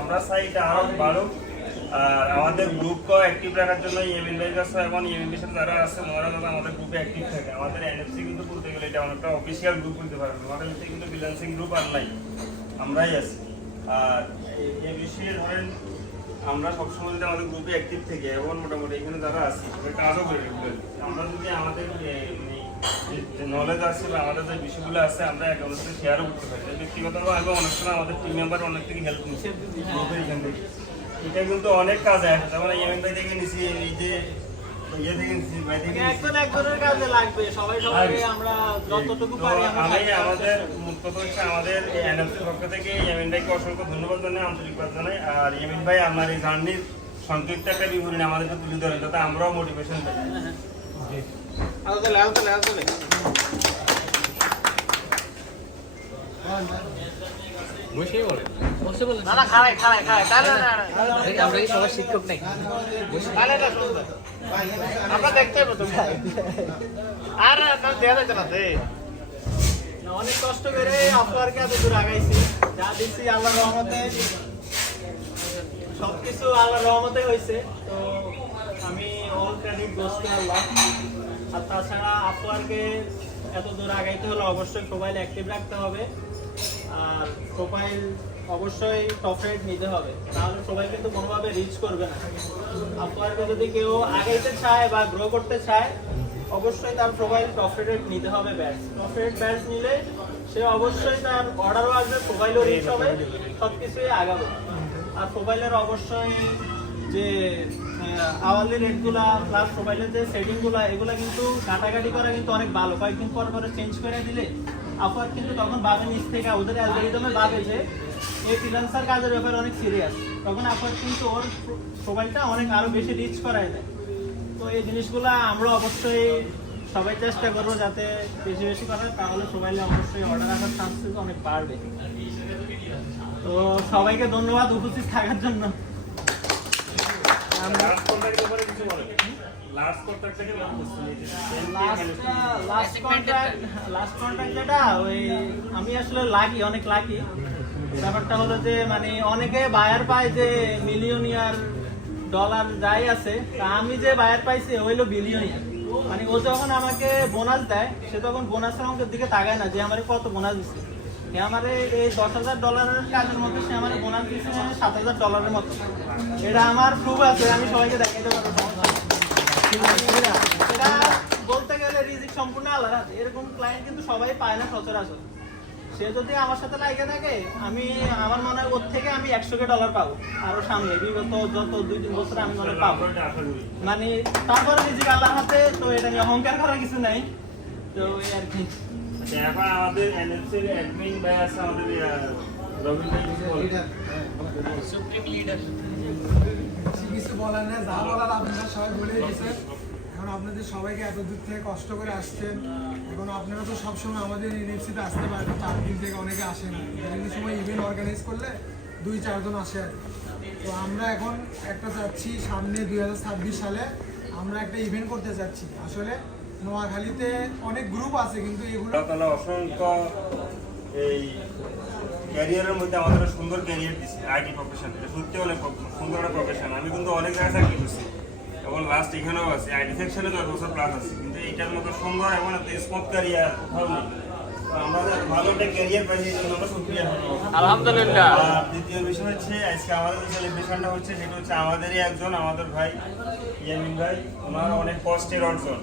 আমরা চাই এটা আরও বাড়ুক। আর আমাদের গ্রুপকে অ্যাক্টিভ রাখার জন্য ইয়ামিন ভাইয়ের কাছে এবং ইয়ামিন ভাইয়ের সাথে যারা আছে ওনারা যাতে আমাদের গ্রুপে অ্যাক্টিভ থাকে। আমাদের এনএফসি কিন্তু বলতে গেলে এটা অনেকটা অফিসিয়াল গ্রুপ বলতে পারেন। আমাদের কিন্তু ফ্রিল্যান্সিং গ্রুপ আর নাই, আমরাই আছি। আর এই বিষয়ে ধরেন আমরা সবসময় যদি আমাদের গ্রুপে অ্যাক্টিভ থেকে এবং মোটামুটি এখানে যারা আছি কাজও করি, আমরা যদি আমাদের যে নলেজ আছে বা আমাদের যে বিষয়গুলো আছে আমরা একে অন্যের সাথে শেয়ারও করতে পারি। ব্যক্তিগতভাবে আগে অনেক সময় আমাদের টিম মেম্বার অনেক থেকে হেল্প নিচ্ছে গ্রুপের এখান থেকে। এটা কিন্তু অনেক কাজে আসে। যেমন ইয়ামিন ভাই থেকে নিছি, এই যে ইয়ে থেকে নিছি, ভাই থেকে নিছি। একজনের কাজে লাগবে, সবাই আমরা যতটুকু তো পারি আমি আমাদের মূল কথা হচ্ছে, আমাদের এই এনএফসির পক্ষ থেকে ইয়ামিন ভাইকে অসংখ্য ধন্যবাদ জানাই, আন্তরিকবাদ জানাই। আর ইয়ামিন ভাই আপনার এই জার্নির সংক্ষিপ্ত একটা বিবরণী আমাদেরকে তুলে ধরেন, যাতে আমরাও মোটিভেশন পাই। বসেই বলেন। না না, খাড়াই খাড়াই খাড়াই, তাহলে না আমরা কি সবার শিক্ষক নাকি? তাহলে না শুনবে। আমরা দেখতে হবে তুমি। আর নাম দেয়া যাচ্ছে না দে। অনেক কষ্ট করে আপনারকে এত দূর আগাইছি, যা দিচ্ছি আল্লাহর রহমতে, সবকিছু আল্লাহর রহমতে হয়েছে। তো আমি অল ক্রেডিট গোস টু আল্লাহ। আর তাছাড়া আপনারকে এত দূর আগাইতে হলে অবশ্যই প্রোফাইল অ্যাক্টিভ রাখতে হবে, আর প্রোফাইল অবশ্যই টপ রেট নিতে হবে, তাহলে সবাই কিন্তু কোনোভাবে রিচ করবে না। আপনারকে যদি কেউ আগাইতে চায় বা গ্রো করতে চায়, অবশ্যই তার প্রোফাইল টপ রেট নিতে হবে। ব্যাচ টপ রেট ব্যাচ নিলে সে অবশ্যই তার অর্ডারও আসবে, প্রোফাইলও রিচ হবে, সব কিছুই আগাবে। আর প্রোফাইলের অবশ্যই যে আওয়ারলি রেটগুলা প্লাস প্রোফাইলের যে সেটিংগুলো, এগুলো কিন্তু কাটাকাটি করা কিন্তু অনেক ভালো। কয়েকদিন পর পরে চেঞ্জ করে দিলে আপনার কিন্তু তখন ভাবে নিচ থেকে ওদের অ্যালগরিদমে ভাবে যে এই ফ্রিল্যান্সার কাজের ব্যাপারে অনেক সিরিয়াস, তখন আপনার কিন্তু ওর প্রোফাইলটা অনেক আরও বেশি রিচ করায় দেয়। তো এই জিনিসগুলো আমরা অবশ্যই সবাই চেষ্টা করবো যাতে বেশি বেশি করা, তাহলে প্রোফাইলে অবশ্যই অর্ডার আসার চান্সেস অনেক বাড়বে। তো সবাইকে ধন্যবাদ উপস্থিত থাকার জন্য। লাস্ট কন্ট্রাক্টের ব্যাপারে কিছু বলেন। লাস্ট কন্ট্রাক্টটাকে নাম বলছেন, এই যে লাস্ট কন্ট্রাক্ট যেটা, ওই আমি আসলে অনেক লাকি। ব্যাপারটা হলো যে মানে অনেকে বায়ার পায় যে মিলিয়নিয়ার ডলার যাই আছে, তা আমি যে বায়ার পাইছি হইলো বিলিয়নিয়ার। মানে ও যখন আমাকে বোনাস দেয়, সে তখন বোনাসের অঙ্কের দিকে তাকায় না যে আমার কত বোনাস দিচ্ছে। আমার এই $10,000 কাজের মধ্যে সে আমার বোনাস দিচ্ছে $7,000 মতো। এটা আমার প্রুফ আছে, আমি সবাইকে দেখাইতে পারবো। এটা বলতে গেলে রিজিক সম্পূর্ণ আলাদা। এরকম ক্লায়েন্ট কিন্তু সবাই পায় না সচরাচর। সে যদি আমার সাথে লাগে থাকে, আমার মনে হয় ওর থেকে আমি $100 পাবো আরো সামনে বিগত যত 2-3 বছর আমি মনে হয় পাবো। আমরা এটা আশা করি। মানে তারপরে রিজিক আল্লাহর হাতে, তো এটা নিয়ে অহংকার করার কিছু নাই। তো এই আর কি। আচ্ছা, এখন আমাদের এনএফসির অ্যাডমিন ভাই আছে, আমাদের রবিন ভাই কিছু বলবেন? Supreme leader. বলার নেই, যা বলার আপনারা সবাই বলেই দিয়েছেন। এখন আপনাদের সবাইকে এত দূর থেকে কষ্ট করে আসছেন, এখন আপনারা তো সবসময় আমাদের ইউনিভার্সিটিতে আসতে পারেন, 4 দিন থেকে অনেকে আসে না। বিভিন্ন সময় ইভেন্ট অর্গানাইজ করলে 2-4 জন আসে আর কি। তো আমরা এখন একটা চাচ্ছি, সামনে 2026 সালে আমরা একটা ইভেন্ট করতে চাচ্ছি। আসলে নোয়াখালীতে অনেক গ্রুপ আছে, কিন্তু এগুলো তাহলে অসংখ্য এই ক্যারিয়ারের মধ্যে আমাদের সুন্দর ক্যারিয়ার দিচ্ছে আইটি প্রফেশন। এটা সত্যি অনেক সুন্দর একটা প্রফেশন। আমি কিন্তু অনেক জায়গায় চাকরি করছি এবং লাস্ট এখানেও আছি, আইটি সেকশনে 10 বছর প্লাস আছি, কিন্তু এইটার মতো সুন্দর এবং একটা স্মুথ ক্যারিয়ার কোথাও নেই। তো আমরা ভালো একটা ক্যারিয়ার পাইছি, এই জন্য আমরা শুকরিয়া জানাবো। আলহামদুলিল্লাহ। আর দ্বিতীয় বিষয় হচ্ছে আজকে আমাদের যে সেলিব্রেশনটা হচ্ছে সেটা হচ্ছে আমাদেরই একজন, আমাদের ভাই ইয়ামিন ভাই। ওনার অনেক কষ্টের অর্জন।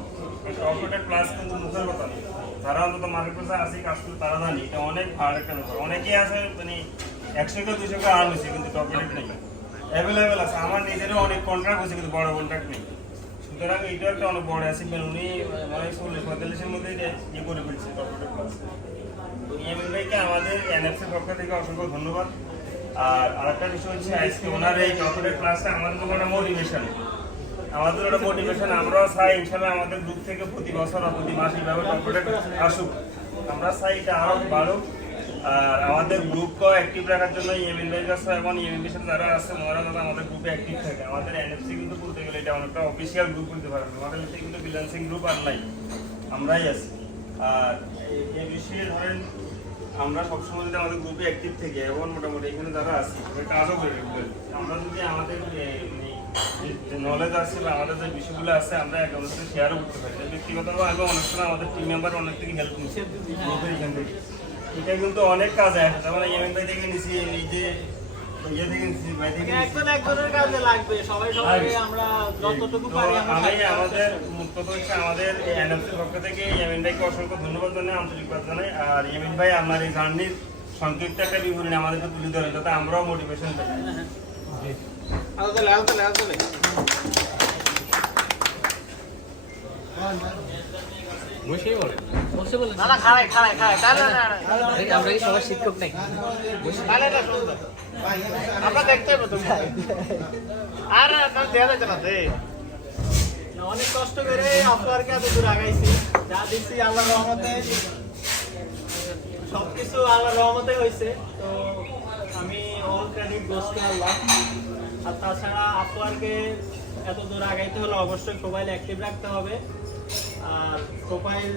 কর্পোরেট ক্লাস কিন্তু মুখের কথা নেই, যারা অন্তত মার্কেট প্লেসে আসি কাজ করে তারা জানি এটা অনেক ভালো একটা ব্যাপার। অনেকেই আছে মানে 100 কে 200 কে আর্ন হয়েছে কিন্তু কর্পোরেট নেই, অ্যাভেলেবেল আছে। আমার নিজেরও অনেক কন্ট্রাক্ট হয়েছে কিন্তু বড় কন্ট্রাক্ট নেই। সুতরাং এইটাও একটা অনেক বড় অ্যাচিভমেন্ট। উনি মানে 40-45-এর মধ্যে ইয়ে করে ফেলছে কর্পোরেট ক্লাস। তো ইয়ামিন ভাইকে আমাদের এনএফসির পক্ষ থেকে অসংখ্য ধন্যবাদ। আর আরেকটা বিষয় হচ্ছে আজকে ওনার এই কর্পোরেট ক্লাসটা আমাদের জন্য একটা মোটিভেশন। আমাদের একটা মোটিভেশন, আমরাও চাই ইনশাল্লাহ আমাদের গ্রুপ থেকে প্রতি বছর বা প্রতি মাস এইভাবে কর্পোরেট আসুক। আমরা চাই এটা আরও বাড়ুক। আর আমাদের গ্রুপকে অ্যাক্টিভ রাখার জন্য ইয়ামিন ভাইয়ের কাছে এবং ইয়ামিন ভাইয়ের সাথে যারা আছে ওনারা যাতে আমাদের গ্রুপে অ্যাক্টিভ থাকে। আমাদের এনএফসি কিন্তু বলতে গেলে এটা অনেকটা অফিসিয়াল গ্রুপ বলতে পারবেন। আমাদের কাছে কিন্তু ফ্রিল্যান্সিং গ্রুপ আর নাই, আমরাই আছি। আর এই বিষয়ে ধরেন আমরা সবসময় যদি আমাদের গ্রুপে অ্যাক্টিভ থেকে এবং মোটামুটি এখানে যারা আছি কাজও করে আমরা যদি আমাদের যে নলেজ আছে বা আমাদের যে বিষয়গুলো আছে আমরা একে অন্যের সাথে শেয়ারও করতে পারি। ব্যক্তিগতভাবে আমি অনেক সময় আমাদের টিম মেম্বার অনেক থেকে হেল্প নিচ্ছি গ্রুপের এখান থেকে। এটা কিন্তু অনেক কাজে আসে। তার মানে ইয়ামিন ভাই থেকে নিচ্ছি, এই যে ইয়ে থেকে নিচ্ছি, ভাই থেকে নিচ্ছি। একজনের কাজে লাগবে, সবাই সবাইকে আমরা যতটুকু পারি আমরা আমি আমাদের মুখ্য হচ্ছে আমাদের এনএফসির পক্ষ থেকে ইয়ামিন ভাইকে অসংখ্য ধন্যবাদ জানাই, আন্তরিকবাদ জানাই। আর ইয়ামিন ভাই আমার এই জার্নির সংক্ষিপ্ত একটা বিবরণী আমাদেরকে তুলে ধরেন যাতে আমরাও মোটিভেশন পাই। বসেই বলে। না না খাড়াই খাড়াই খাড়াই না না না আমরা কি সবার শিক্ষক নাকি? তাহলে না শুনতে আমরা দেখতে পাবো তুমি আর না দেয়া যাচ্ছে না রে অনেক কষ্ট করে আপনারকে এত দূর আগাইছি, যা দিচ্ছি আল্লাহর রহমতে, সবকিছু আল্লাহর রহমতে হয়েছে। তো আমি অল ক্রেডিট গোস টু আল্লাহ। আর তাছাড়া আপনারকে এত দূর আগাইতে হলে অবশ্যই প্রোফাইল অ্যাক্টিভ রাখতে হবে, আর প্রোফাইল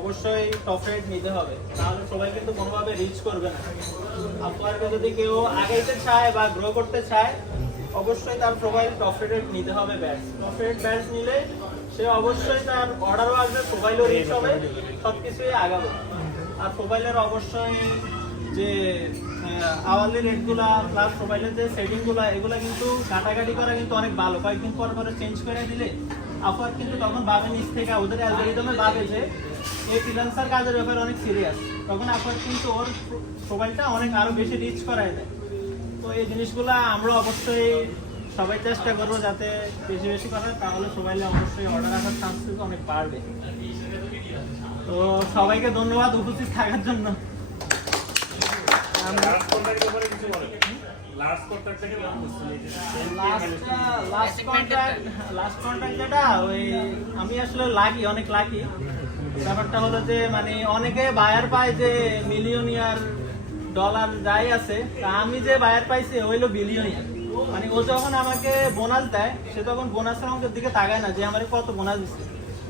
অবশ্যই টপ রেট নিতে হবে, তাহলে সবাই কিন্তু কোনোভাবে রিচ করবে না। আপনারকে যদি কেউ আগাইতে চায় বা গ্রো করতে চায় অবশ্যই তার প্রোফাইল টপ রেট নিতে হবে। ব্যাচ টপ রেট ব্যাচ নিলে সে অবশ্যই তার অর্ডারও আসবে, প্রোফাইলও রিচ হবে, সব কিছুই আগাবে। আর প্রোফাইলের অবশ্যই যে আওয়ারলি রেটগুলো প্লাস প্রোফাইলের যে সেটিংগুলো এগুলো কিন্তু কাটাকাটি করা কিন্তু অনেক ভালো। কয়েকদিন পর পরে চেঞ্জ করে দিলে আপনার কিন্তু তখন ভাবে নিচ থেকে ওদের অ্যালগরিদমে ভাবে যে এই ফ্রিল্যান্সার কাজের ব্যাপারে অনেক সিরিয়াস, তখন আপনার কিন্তু ওর প্রোফাইলটা অনেক আরও বেশি রিচ করায় দেয়। তো এই জিনিসগুলো আমরা অবশ্যই সবাই চেষ্টা করবো যাতে বেশি বেশি করার, তাহলে প্রোফাইলে অবশ্যই অর্ডার আসার চান্স কিন্তু অনেক বাড়বে। তো সবাইকে ধন্যবাদ উপস্থিত থাকার জন্য। লাস্ট কন্ট্রাক্টের ব্যাপারে কিছু বলেন। লাস্ট কন্ট্রাক্টটা কি নাম বলছিলেন? লাস্ট কন্ট্রাক্ট যেটা ওই আমি আসলে অনেক লাকি। ব্যাপারটা হলো যে মানে অনেকে বায়ার পায় যে মিলিয়নিয়ার ডলার যাই আছে, তা আমি যে বায়ার পাইছি হইলো বিলিয়নিয়ার। মানে ও যখন আমাকে বোনাস দেয় সে তখন বোনাসের অঙ্কের দিকে তাকায় না যে আমার কত বোনাস দিচ্ছে।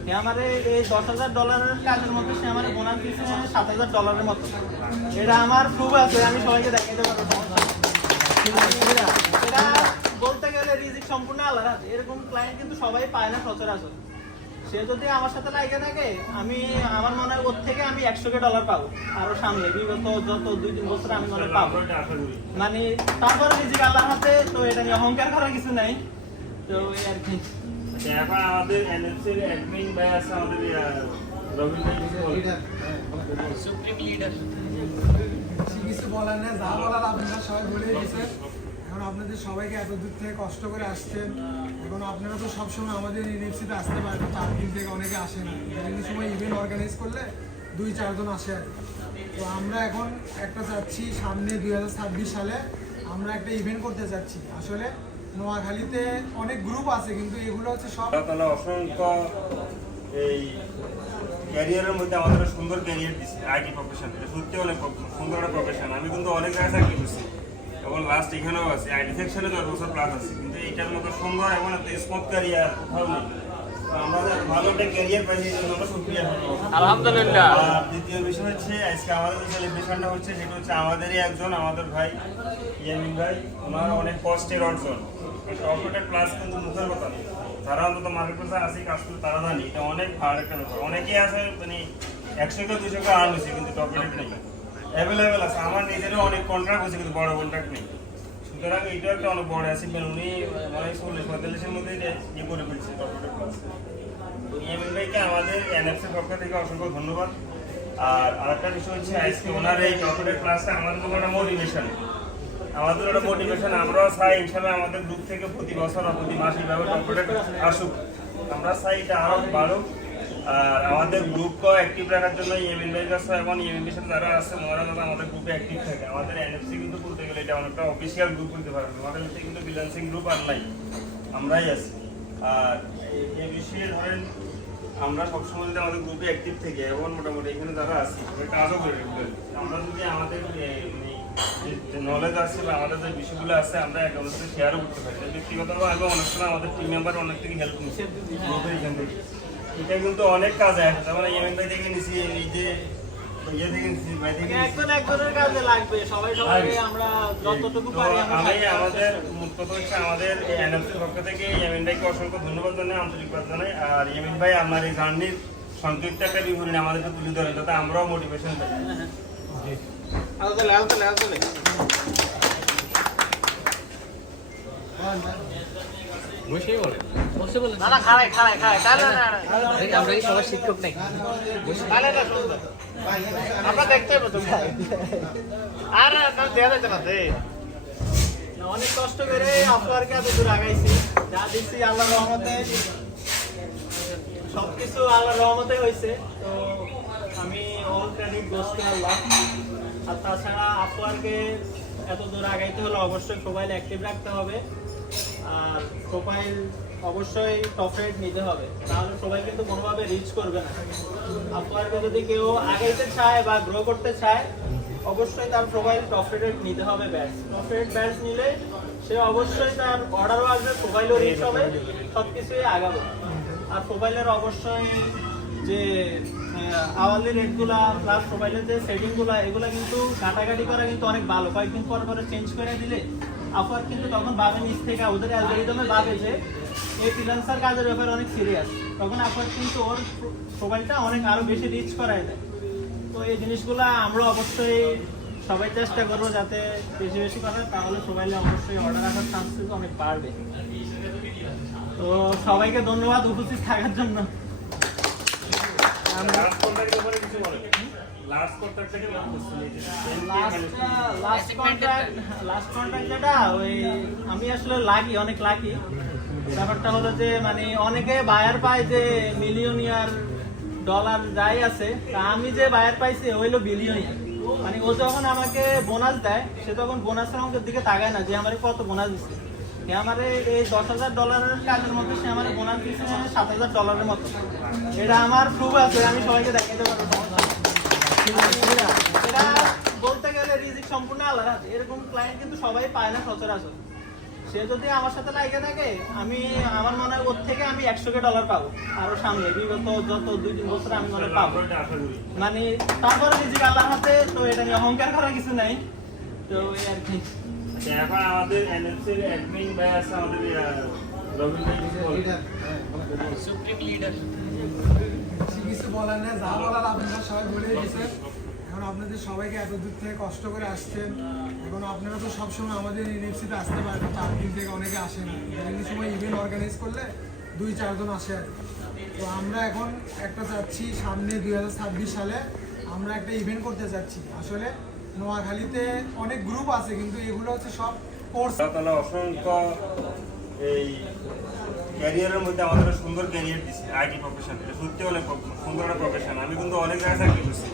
সে আমার এই $10,000 কাজের মধ্যে সে আমার বোনাস দিচ্ছে $7,000 মতো। এটা আমার প্রুফ আছে, আমি সবাইকে দেখাতে পারবো। এটা বলতে গেলে রিজিক সম্পূর্ণ আলাদা। এরকম ক্লায়েন্ট কিন্তু সবাই পায় না সচরাচর। সে যদি আমার সাথে লাগে থাকে আমার মনে হয় ওর থেকে আমি $100 পাবো আরো সামনে, বিগত যত 2-3 বছর আমি মনে পাবো। মানে তারপরে রিজিক আল্লাহর হাতে, তো এটা নিয়ে অহংকার করার কিছু নাই। তো এই আর কি। এখন আমাদের এনএফসির অ্যাডমিন ভাই আছে, আমাদের রবিন ভাই কিছু বলেন। Supreme leader. কিছু বলার নেই, যা বলার আপনারা সবাই বলেই দিয়েছেন। এখন আপনাদের সবাইকে এত দূর থেকে কষ্ট করে আসছেন, এখন আপনারা তো সবসময় আমাদের ইউনিভার্সিটিতে আসতে পারেন, 4 দিন থেকে অনেকে আসে না। বিভিন্ন সময় ইভেন্ট অর্গানাইজ করলে 2-4 জন আসে আর কি। তো আমরা এখন একটা চাচ্ছি, সামনে 2026 সালে আমরা একটা ইভেন্ট করতে চাচ্ছি। আসলে নোয়াখালীতে অনেক গ্রুপ আছে কিন্তু এগুলো হচ্ছে সব আল্লাহ তাআলা অসংখ্য এই ক্যারিয়ারের মধ্যে আমাদের সুন্দর ক্যারিয়ার দিচ্ছে আইটি প্রফেশন। এটা সত্যি অনেক সুন্দর একটা প্রফেশন। আমি কিন্তু অনেক জায়গায় চাকরি করছি এবং লাস্ট এখানেও আছি, আইটি সেকশনে 10 বছর প্লাস আছে, কিন্তু এইটার মতো সুন্দর এবং একটা স্মুথ ক্যারিয়ার কোথাও নেই। তো আমরা ভালো একটা ক্যারিয়ার পাইছি, এই জন্য আমরা শুকরিয়া করবো। আলহামদুলিল্লাহ। আর দ্বিতীয় বিষয় হচ্ছে আজকে আমাদের যে সেলিব্রেশনটা হচ্ছে সেটা হচ্ছে আমাদেরই একজন, আমাদের ভাই ইয়ামিন ভাই, ওনার অনেক কষ্টের অর্জন। কম্পিউটার ক্লাস কিন্তু মুখের কথা নেই, তারা অন্তত মার্কেট প্লেসে আসি কাজ করে তারা জানি এটা অনেক ভালো একটা ব্যাপার। অনেকেই আছে মানে 100 কে 200 কে আর্ন হয়েছে কিন্তু ডকুমেন্ট নেই, অ্যাভেলেবেল আছে। আমার নিজেরও অনেক কন্ট্রাক্ট হয়েছে কিন্তু বড় কন্ট্রাক্ট নেই। সুতরাং এটা একটা অনেক বড় অ্যাচিভমেন্ট। উনি মানে 40-45-এর মধ্যে ইয়ে করে ফেলছে ডকুমেন্ট ক্লাস। তো ইয়ামিন ভাইকে আমাদের এনএফসির পক্ষ থেকে অসংখ্য ধন্যবাদ। আর আরেকটা বিষয় হচ্ছে আজকে ওনার এই ডকুমেন্ট ক্লাসটা আমাদের জন্য একটা মোটিভেশন, আমাদের একটা মোটিভেশন। আমরাও চাই ইনশাল্লাহ আমাদের গ্রুপ থেকে প্রতি বছর বা প্রতি মাস এইভাবে কম্পিউটার আসুক। আমরা চাই এটা আরও বাড়ুক। আর আমাদের গ্রুপকে অ্যাক্টিভ রাখার জন্য ইয়ামিন ভাইয়ের কাছে এবং ইয়ামিন ভাইয়ের সাথে যারা আছে ওনারা যাতে আমাদের গ্রুপে অ্যাক্টিভ থাকে। আমাদের এনএফসি কিন্তু বলতে গেলে এটা অনেকটা অফিসিয়াল গ্রুপ বলতে পারবেন, আমাদের কাছে কিন্তু ফ্রিল্যান্সিং গ্রুপ আর নাই, আমরাই আছি। আর এই বিষয়ে ধরেন আমরা সবসময় যদি আমাদের গ্রুপে অ্যাক্টিভ থেকে এবং মোটামুটি এখানে যারা আছি কাজও করে রেগুলারলি, আমরা যদি আমাদের যে নলেজ আছে বা আমাদের যে বিষয়গুলো আছে আমরা একে অন্যের সাথে শেয়ারও করতে পারি। ব্যক্তিগতভাবে আমি অনেক সময় আমাদের টিম মেম্বার অনেক থেকে হেল্প নিচ্ছে গ্রুপের এখান থেকে, এটা কিন্তু অনেক কাজে আসে। তার মানে ইয়ামিন ভাই থেকে নিছি, এই যে ইয়ে থেকে নিছি, ভাই থেকে নিছি। একজনের কাজে লাগবে, সবাই সবাইকে আমরা যতটুকু তো পারি আমরা আমি সাহায্য করতে আমাদের চাই। মূল কথা হচ্ছে আমাদের এনএফসির পক্ষ থেকে ইয়ামিন ভাইকে অসংখ্য ধন্যবাদ জানাই, আন্তরিকবাদ জানাই। আর ইয়ামিন ভাই আপনার এই জার্নির সংক্ষিপ্ত একটা বিবরণী আমাদেরকে তুলে ধরেন যাতে আমরাও মোটিভেশন পাই। বসেই বলে। না না খাড়াই খাড়াই খাড়াই তাহলে না আমরা কি সবার শিক্ষক নাকি? তাহলে না সুন্দর আমরা দেখতে হবে তুমি আর না দেয়া যাচ্ছে না দে অনেক কষ্ট করে আপনারকে এত দূর আগাইছি, যা দিচ্ছি আল্লাহর রহমতে, সবকিছু আল্লাহর রহমতে হয়েছে। তো আমি অল ক্রেডিট গোস টু আল্লাহ। আর তাছাড়া আপনারকে এত দূর আগাইতে হলে অবশ্যই প্রোফাইল অ্যাক্টিভ রাখতে হবে, আর প্রোফাইল অবশ্যই টপ রেট নিতে হবে, তাহলে সবাই কিন্তু কোনোভাবে রিচ করবে না। আপনারকে যদি কেউ আগাইতে চায় বা গ্রো করতে চায় অবশ্যই তার প্রোফাইল টপ রেট নিতে হবে। ব্যাচ টপ রেট ব্যাচ নিলে সে অবশ্যই তার অর্ডারও আসবে, প্রোফাইলও রিচ হবে, সব কিছুই আগাবে। আর প্রোফাইলের অবশ্যই যে আওয়ারলি রেটগুলা প্লাস প্রোফাইলের যে সেটিংগুলো এগুলো কিন্তু কাটাকাটি করা কিন্তু অনেক ভালো। কয়েকদিন পর পরে চেঞ্জ করে দিলে আপনার কিন্তু তখন ভাবে নিচ থেকে ওদের অ্যালগরিদমে ভাবে যে এই ফ্রিল্যান্সার কাজের ব্যাপারে অনেক সিরিয়াস, তখন আপনার কিন্তু ওর প্রোফাইলটা অনেক আরো বেশি রিচ করায় দেয়। তো এই জিনিসগুলো আমরা অবশ্যই সবাই চেষ্টা করবো যাতে বেশি বেশি করা, তাহলে প্রোফাইলে অবশ্যই অর্ডার আসার চান্সেস অনেক বাড়বে। তো সবাইকে ধন্যবাদ উপস্থিত থাকার জন্য। লাস্ট কন্ট্রাক্টের ব্যাপারে কিছু বলেন। লাস্ট কন্ট্রাক্টটা কি বলতে লাস্ট কন্ট্রাক্ট যেটা ওই আমি আসলে লাকি, অনেক লাকি। ব্যাপারটা হলো যে মানে অনেকে বায়ার পায় যে মিলিয়নিয়ার ডলার যাই আছে, তা আমি যে বায়ার পাইছি হইলো বিলিয়নিয়ার। মানে ও যখন আমাকে বোনাস দেয় সে তখন বোনাসের অঙ্কের দিকে তাকায় না যে আমার কত বোনাস দিচ্ছে। সে আমার এই $10,000 কাজের মধ্যে সে আমার বোনাস দিচ্ছে $7,000 মতো। এটা আমার প্রুফ আছে, আমি সবাইকে দেখাতে পারবো। এটা বলতে গেলে রিজিক সম্পূর্ণ আলাদা, এরকম ক্লায়েন্ট কিন্তু সবাই পায় না সচরাচর। সে যদি আমার সাথে লাগে থাকে আমার মনে হয় ওর থেকে আমি $100,000 পাবো আরো সামনে, বিগত যত 2-3 বছর আমি মনে পাবো। মানে তারপরে রিজিক আল্লাহর হাতে, তো এটা নিয়ে অহংকার করার কিছু নাই। তো এই আর কি। এখন আমাদের এনএফসির অ্যাডমিন ভাই আছে, আমাদের রবিন ভাই কিছু বলেন। Supreme leader. কিছু বলার নেই, যা বলার আপনারা সবাই বলে দিয়েছেন। এখন আপনাদের সবাইকে এত দূর থেকে কষ্ট করে আসছেন, এখন আপনারা তো সবসময় আমাদের এনএফসিতে আসতে পারবেন, 4 দিন থেকে অনেকে আসে না। বিভিন্ন সময় ইভেন্ট অর্গানাইজ করলে 2-4 জন আসে আর কি। তো আমরা এখন একটা চাচ্ছি, সামনে 2026 সালে আমরা একটা ইভেন্ট করতে চাচ্ছি। আসলে নোয়াখালীতে অনেক গ্রুপ আছে কিন্তু এগুলো হচ্ছে সব কোর্স। আল্লাহ তাআলা অসংখ্য এই ক্যারিয়ারের মধ্যে আমাদের সুন্দর ক্যারিয়ার দিচ্ছে আইটি প্রফেশন। এটা সত্যি অনেক সুন্দর একটা প্রফেশন। আমি কিন্তু অনেক জায়গায় চাকরি করছি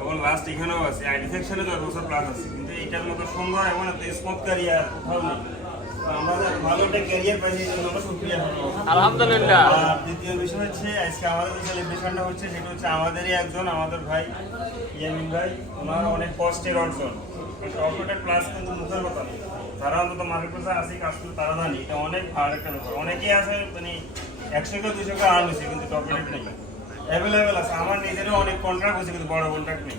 এবং লাস্ট এখানেও আছি, আইটি সেকশনে 10 বছর প্লাস আছে, কিন্তু এইটার মতো সুন্দর এবং একটা স্মুথ ক্যারিয়ার কোথাও নেই। তো আমরা ভালো একটা ক্যারিয়ার পাইছি এই জন্য আমরা শুকরিয়া আলহামদুলিল্লাহ। আর দ্বিতীয় বিষয় হচ্ছে আজকে আমাদের যে সেলিব্রেশনটা হচ্ছে সেটা হচ্ছে আমাদেরই একজন আমাদের ভাই ইয়ামিন ভাই, ওনার অনেক কষ্টের অর্জন। টপরেটেড প্লাস কিন্তু মুখের কথা না, যারা অন্তত মার্কেটে আসি কাজ করে তারা জানি এটা অনেক ভালো একটা ব্যাপার। অনেকেই আছে মানে 100-200 আর্ন হয়েছে কিন্তু টপরেটেড নেই, অ্যাভেলেবেল আছে। আমার নিজেরও অনেক কন্ট্রাক্ট হয়েছে কিন্তু বড় কন্ট্রাক্ট নেই।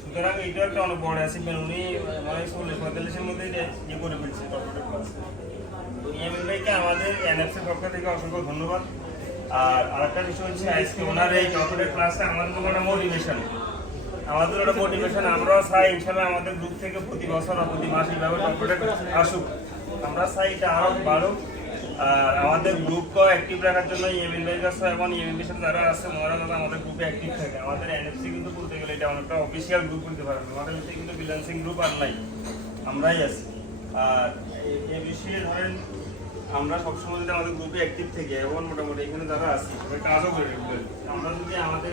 সুতরাং এটা একটা অনেক বড় অ্যাচিভমেন্ট। উনি মানে 40-45-এর মধ্যে এটা ইয়ে করে ফেলছে টপরেটেড প্লাস। ইয়ামিন ভাইকে আমাদের এনএফসির পক্ষ থেকে অসংখ্য ধন্যবাদ। আর আরেকটা বিষয় হচ্ছে আজকে ওনার এই টপরেটেড ক্লাসটা আমাদের জন্য একটা মোটিভেশন, আমাদের একটা মোটিভেশন। আমরাও চাই ইনশাল্লাহ আমাদের গ্রুপ থেকে প্রতি বছর বা প্রতি মাসে এইভাবে টপরেটেড আসুক। আমরা চাই এটা আরও বাড়ুক। আর আমাদের গ্রুপকে অ্যাক্টিভ রাখার জন্য ইয়ামিন ভাইয়ের কাছে এবং ইয়ামিন ভাইয়ের সাথে যারা আছে ওনারা যাতে আমাদের গ্রুপে অ্যাক্টিভ থাকে। আমাদের এনএফসি কিন্তু বলতে গেলে এটা অনেকটা অফিসিয়াল গ্রুপ বলতে পারেন, আমাদের মধ্যে কিন্তু ফ্রিল্যান্সিং গ্রুপ আর নাই, আমরাই আছি। আর এই বিষয়ে ধরেন আমরা সবসময় যদি আমাদের গ্রুপে অ্যাক্টিভ থেকে এবং মোটামুটি এখানে যারা আছে সবাই কাজও করে রেখে আমরা যদি আমাদের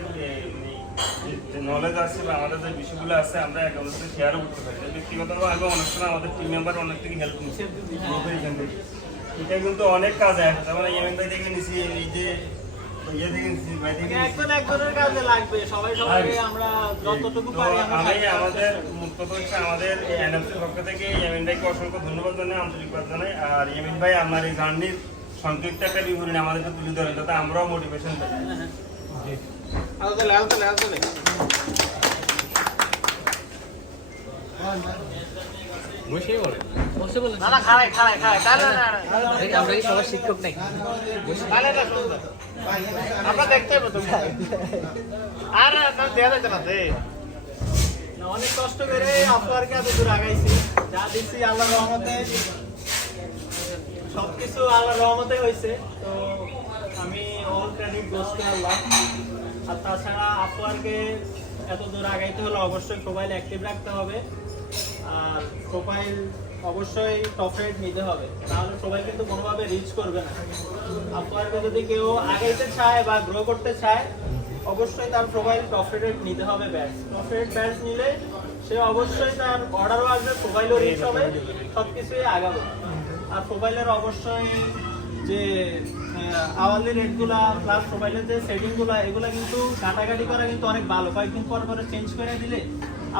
যে নলেজ আছে বা আমাদের যে বিষয়গুলো আছে আমরা একে অন্যের সাথে শেয়ারও করতে পারি। ব্যক্তিগতভাবে আমি অনেক সময় আমাদের টিম মেম্বার অনেক থেকে হেল্প নিচ্ছি গ্রুপের এখান থেকে। এটা কিন্তু অনেক কাজে আসে। যেমন ইয়ামিন ভাই থেকে নিচ্ছি, এই যে ইয়ে থেকে নিচ্ছি, ভাই থেকে নিচ্ছি। একজনের কাজে লাগবে, সবাই আমরা যতটুকু পারি আমরা আমি আমাদের মুখ্য হচ্ছে আমাদের এনএফসির পক্ষ থেকে ইয়ামিন ভাইকে অসংখ্য ধন্যবাদ জানাই, আন্তরিকবাদ জানাই। আর ইয়ামিন ভাই আপনার এই জার্নির সংক্ষিপ্ত একটা বিবরণী আমাদেরকে তুলে ধরেন যাতে আমরাও মোটিভেশন পাই। বসেই বলে। না না খাড়াই খাড়াই খাড়াই তাহলে না আরে আমরা কি সবার শিক্ষক নাকি? তাহলে না শুনতে আমরা দেখতে পাবো তুমি আর না দেয়া যাচ্ছে না রে না, অনেক কষ্ট করে আপনারকে এত দূর আগাইছি, যা দিচ্ছি আল্লাহর রহমতে সবকিছু আল্লাহর রহমতে হয়েছে। তো আমি অল ক্রেডিট গোস টু আল্লাহ। আর তাছাড়া আপনারকে এত দূর আগাইতে হলে অবশ্যই প্রোফাইল অ্যাক্টিভ রাখতে হবে। আর প্রোফাইল অবশ্যই টপ রেট নিতে হবে, তাহলে সবাই কিন্তু কোনোভাবে রিচ করবে না। আপনারকে যদি কেউ আগাইতে চায় বা গ্রো করতে চায় অবশ্যই তার প্রোফাইল টপ রেট নিতে হবে। ব্যাচ টপ রেট ব্যাচ নিলে সে অবশ্যই তার অর্ডারও আসবে, প্রোফাইলও রিচ হবে, সব কিছুই আগাবে। আর প্রোফাইলের অবশ্যই যে আওয়ারলি রেটগুলা প্লাস প্রোফাইলের যে সেটিংগুলো এগুলো কিন্তু কাটাকাটি করা কিন্তু অনেক ভালো। কয়েকদিন পর পরে চেঞ্জ করে দিলে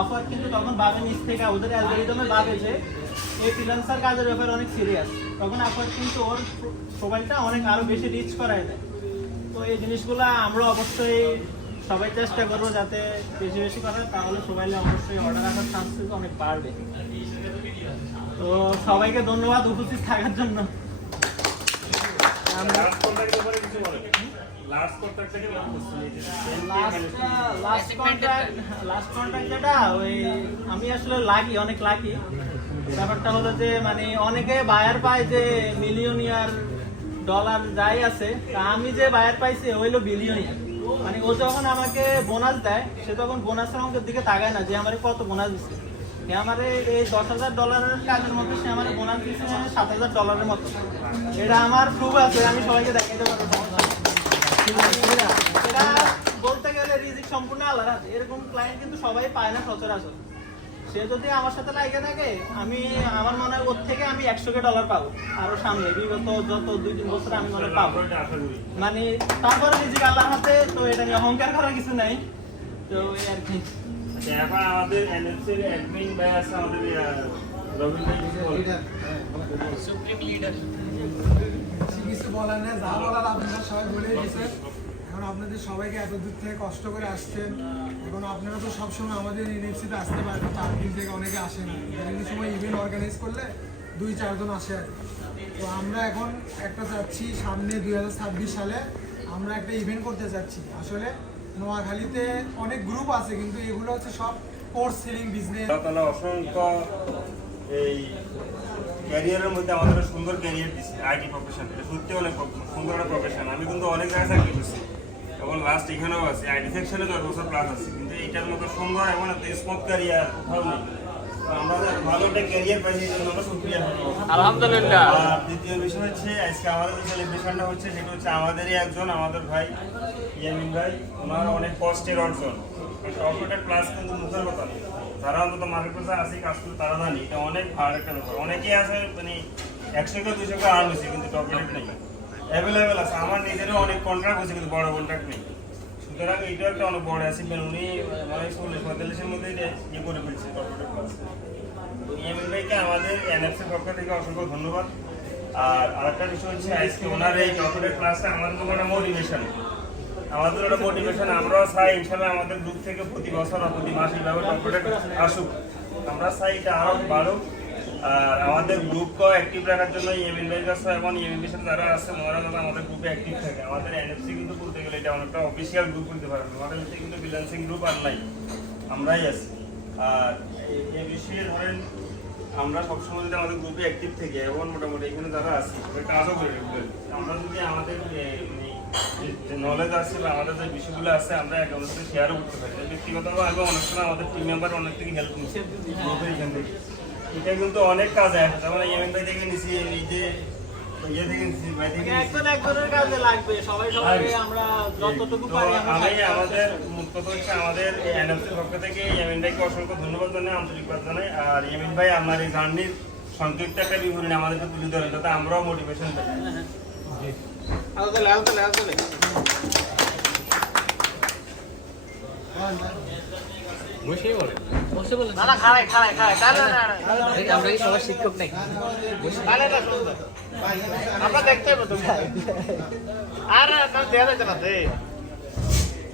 আপওয়ার্ক কিন্তু তখন ভাবে নিচ থেকে ওদের অ্যালগরিদমে ভাবে যে এই ফ্রিল্যান্সার কাজের ব্যাপারে অনেক সিরিয়াস, তখন আপওয়ার্ক কিন্তু ওর প্রোফাইলটা অনেক আরও বেশি রিচ করায় দেয়। তো এই জিনিসগুলো আমরা অবশ্যই সবাই চেষ্টা করবো যাতে বেশি বেশি করে, তাহলে প্রোফাইলে অবশ্যই অর্ডার আসার চান্স কিন্তু অনেক বাড়বে। তো সবাইকে ধন্যবাদ উপস্থিত থাকার জন্য। লাস্ট কন্ট্রাক্টের ব্যাপারে কিছু বলেন। লাস্ট কন্ট্রাক্ট থেকে বলতে লাস্ট কন্ট্রাক্ট যেটা ওই আমি আসলে অনেক লাকি। ব্যাপারটা হলো যে মানে অনেকে বায়ার পায় যে মিলিয়নিয়ার ডলার যাই আছে, তা আমি যে বায়ার পাইছি হইলো বিলিয়নিয়ার। মানে ও যখন আমাকে বোনাস দেয় সে তখন বোনাসের অঙ্কের দিকে তাকায় না যে আমার কত বোনাস দিচ্ছে। সে আমার এই $10,000 কাজের মধ্যে সে আমার বোনাস দিচ্ছে মানে $7,000 মতো। এটা আমার প্রুফ আছে, আমি সবাইকে দেখাইতে পারবো। এটা বলতে গেলে রিজিক সম্পূর্ণ আলাদা আছে। এরকম ক্লায়েন্ট কিন্তু সবাই পায় না সচরাচর। সে যদি আমার সাথে লাগে থাকে আমি আমার মনে হয় ওর থেকে আমি $100 পাবো আরো সামনে বিগত যত 2-3 বছর আমি মনে হয় পাবো। মানে তারপরে রিজিক আল্লাহর হাতে, তো এটা নিয়ে অহংকার করার কিছু নাই। তো এই আর কি। এখন আমাদের এনএফসির অ্যাডমিন ভাই আছে আমাদের রবিন ভাই কিছু বলেন। Supreme leader. কিছু বলার নেই, যা বলার আপনারা সবাই বলে দিয়েছেন। এখন আপনাদের সবাইকে এত দূর থেকে কষ্ট করে আসছেন, এখন আপনারা তো সবসময় আমাদের এনএফসিতে আসতে পারেন, 4 দিন থেকে অনেকে আসে না। বিভিন্ন সময় ইভেন্ট অর্গানাইজ করলে 2-4 জন আসে আর কি। তো আমরা এখন একটা চাচ্ছি সামনে 2026 সালে আমরা একটা ইভেন্ট করতে চাচ্ছি। আসলে নোয়াখালীতে অনেক গ্রুপ আছে কিন্তু এগুলো হচ্ছে সব কোর্স সেলিং বিজনেস। আল্লাহ তাআলা অসংখ্য এই ক্যারিয়ারের মধ্যে আমাদের সুন্দর ক্যারিয়ার দিচ্ছে। আইটি প্রফেশন এটা সত্যি অনেক সুন্দর একটা প্রফেশন। আমি কিন্তু অনেক জায়গায় চাকরি করছি এবং লাস্ট এখানেও আছি, আইটি সেকশনে 10 বছর প্লাস আছে, কিন্তু এইটার মতো সুন্দর এমন একটা স্মুথ ক্যারিয়ার কোথাও নেই। তো আমরা ভালো একটা ক্যারিয়ার পাইছি এই জন্য আমরা শুকরিয়া আলহামদুলিল্লাহ। আর দ্বিতীয় বিষয় হচ্ছে আজকে আমাদের যে সেলিব্রেশনটা হচ্ছে সেটা হচ্ছে আমাদেরই একজন আমাদের ভাই ইয়ামিন ভাই, ওনার অনেক কষ্টের অর্জন। টপরেটেড প্লাস কিন্তু মুখের কথা না, যারা অন্তত মার্কেটে আসি কাজ করে তারা জানি এটা অনেক ভালো একটা ব্যাপার। অনেকেই আছে মানে 100 কে 200 কে আর্ন হয়েছে কিন্তু কর্পোরেট নেই, অ্যাভেলেবেল আছে। আমার নিজেরও অনেক কন্ট্রাক্ট হয়েছে কিন্তু বড় কন্ট্রাক্ট নেই। সুতরাং এইটা একটা অনেক বড় অ্যাচিভমেন্ট। উনি মানে 40-45-এর মধ্যে এটা ইয়ে করে ফেলছে কর্পোরেট ক্লাস। তো ইয়ামিন ভাইকে আমাদের এনএফসির পক্ষ থেকে অসংখ্য ধন্যবাদ। আর আরেকটা বিষয় হচ্ছে আজকে ওনার এই কর্পোরেট ক্লাসটা আমাদের জন্য একটা মোটিভেশন, আমাদের একটা মোটিভেশন। আমরাও চাই ইনশাল্লাহ আমাদের গ্রুপ থেকে প্রতি বছর বা প্রতি মাসে এইভাবে কর্পোরেট আসুক। আমরা চাই এটা আরও বাড়ুক। আর আমাদের গ্রুপকে অ্যাক্টিভ রাখার জন্য ইয়ামিন ভাইয়ের কাছে এবং ইয়ামিন ভাইয়ের সাথে যারা আছে ওনারা যাতে আমাদের গ্রুপে অ্যাক্টিভ থাকে। আমাদের এনএফসি কিন্তু বলতে গেলে এটা অনেকটা অফিসিয়াল গ্রুপ বলতে পারেন, আমাদের কাছে কিন্তু ফ্রিল্যান্সিং গ্রুপ আর নাই, আমরাই আছি। আর এই বিষয়ে ধরেন আমরা সবসময় যদি আমাদের গ্রুপে অ্যাক্টিভ থেকে এবং মোটামুটি এখানে যারা আছি কাজও করে আমরা যদি আমাদের যে নলেজ আছে বা আমাদের যে বিষয়গুলো আছে আমরা একে অন্যের সাথে শেয়ারও করতে পারি। ব্যক্তিগতভাবে আমি অনেক সময় আমাদের টিম মেম্বার অনেক থেকে হেল্প নিচ্ছি গ্রুপের এখান থেকে, এটা কিন্তু অনেক কাজে আসে। যেমন ইয়ামিন ভাই থেকে নিচ্ছি, এই যে ইয়ে থেকে নিচ্ছি, ভাই থেকে নিচ্ছি। একজনের কাজে লাগবে, সবাই সবাইকে আমরা যতটুকু তো পারি আমি আমাদের মুখ্য হচ্ছে আমাদের এনএফসির পক্ষ থেকে ইয়ামিন ভাইকে অসংখ্য ধন্যবাদ জানাই, আন্তরিকবাদ জানাই। আর ইয়ামিন ভাই আপনার এই জার্নির সংক্ষিপ্ত একটা বিবরণী আমাদেরকে তুলে ধরেন যাতে আমরাও মোটিভেশন পাই। বসেই বলে না না খাড়াই খাড়াই খাড়াই তাহলে না আমরা কি সবার শিক্ষক নাই? তাহলে না সুন্দর আমরা দেখতে পাবো তুমি আর না দেয়া যাচ্ছে না তে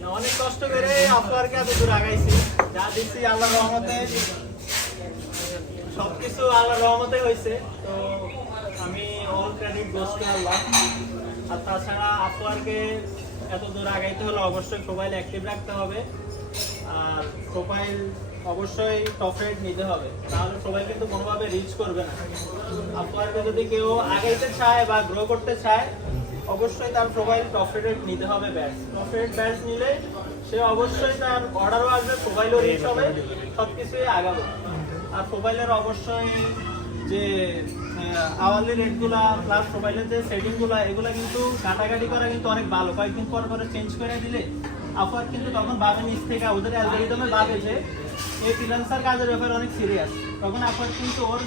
না, অনেক কষ্ট করে আপনারকে এত দূর আগাইছি, যা দিচ্ছি আল্লাহর রহমতে সবকিছু আল্লাহর রহমতে হয়েছে। তো আমি অল ক্রেডিট গোস টু আল্লাহ। আর তাছাড়া আপনারকে এত দূর আগাইতে হলে অবশ্যই প্রোফাইল অ্যাক্টিভ রাখতে হবে, আর প্রোফাইল অবশ্যই টপ রেট নিতে হবে, তাহলে প্রোফাইল কিন্তু কোনোভাবে রিচ করবে না। আপনারকে যদি কেউ আগাইতে চায় বা গ্রো করতে চায় অবশ্যই তার প্রোফাইল টপ রেট নিতে হবে। ব্যাচ টপ রেট ব্যাচ নিলে সে অবশ্যই তার অর্ডারও আসবে, প্রোফাইলও রিচ হবে, সব কিছুই আগাবে। আর প্রোফাইলের অবশ্যই যে আওয়ারলি রেটগুলা প্লাস প্রোফাইলের যে সেটিংগুলো এগুলো কিন্তু কাটাকাটি করা কিন্তু অনেক ভালো। কয়েকদিন পর পরে চেঞ্জ করে দিলে আপনার কিন্তু তখন ভাবে নিচ থেকে ওদের অ্যালগরিদমে ভাবে যে এই ফ্রিল্যান্সার কাজের ব্যাপারে অনেক সিরিয়াস, তখন আপনার কিন্তু ওর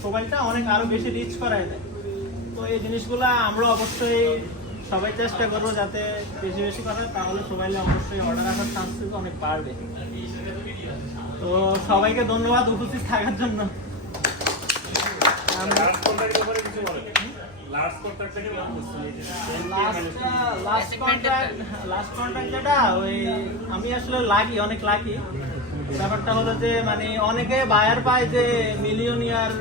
প্রোফাইলটা অনেক আরও বেশি রিচ করায় দেয়। তো এই জিনিসগুলো আমরা অবশ্যই সবাই চেষ্টা করবো যাতে বেশি বেশি করার, তাহলে প্রোফাইলে অবশ্যই অর্ডার আসার চান্স কিন্তু অনেক বাড়বে। তো সবাইকে ধন্যবাদ উপস্থিত থাকার জন্য। লাস্ট কন্ট্রাক্টের ব্যাপারে কিছু বলেন। লাস্ট কন্ট্রাক্টটা কি বলতে লাস্ট কন্ট্রাক্ট যেটা ওই আমি আসলে লাকি, অনেক লাকি। ব্যাপারটা হলো যে মানে অনেকে বায়ার পায় যে মিলিয়নিয়ার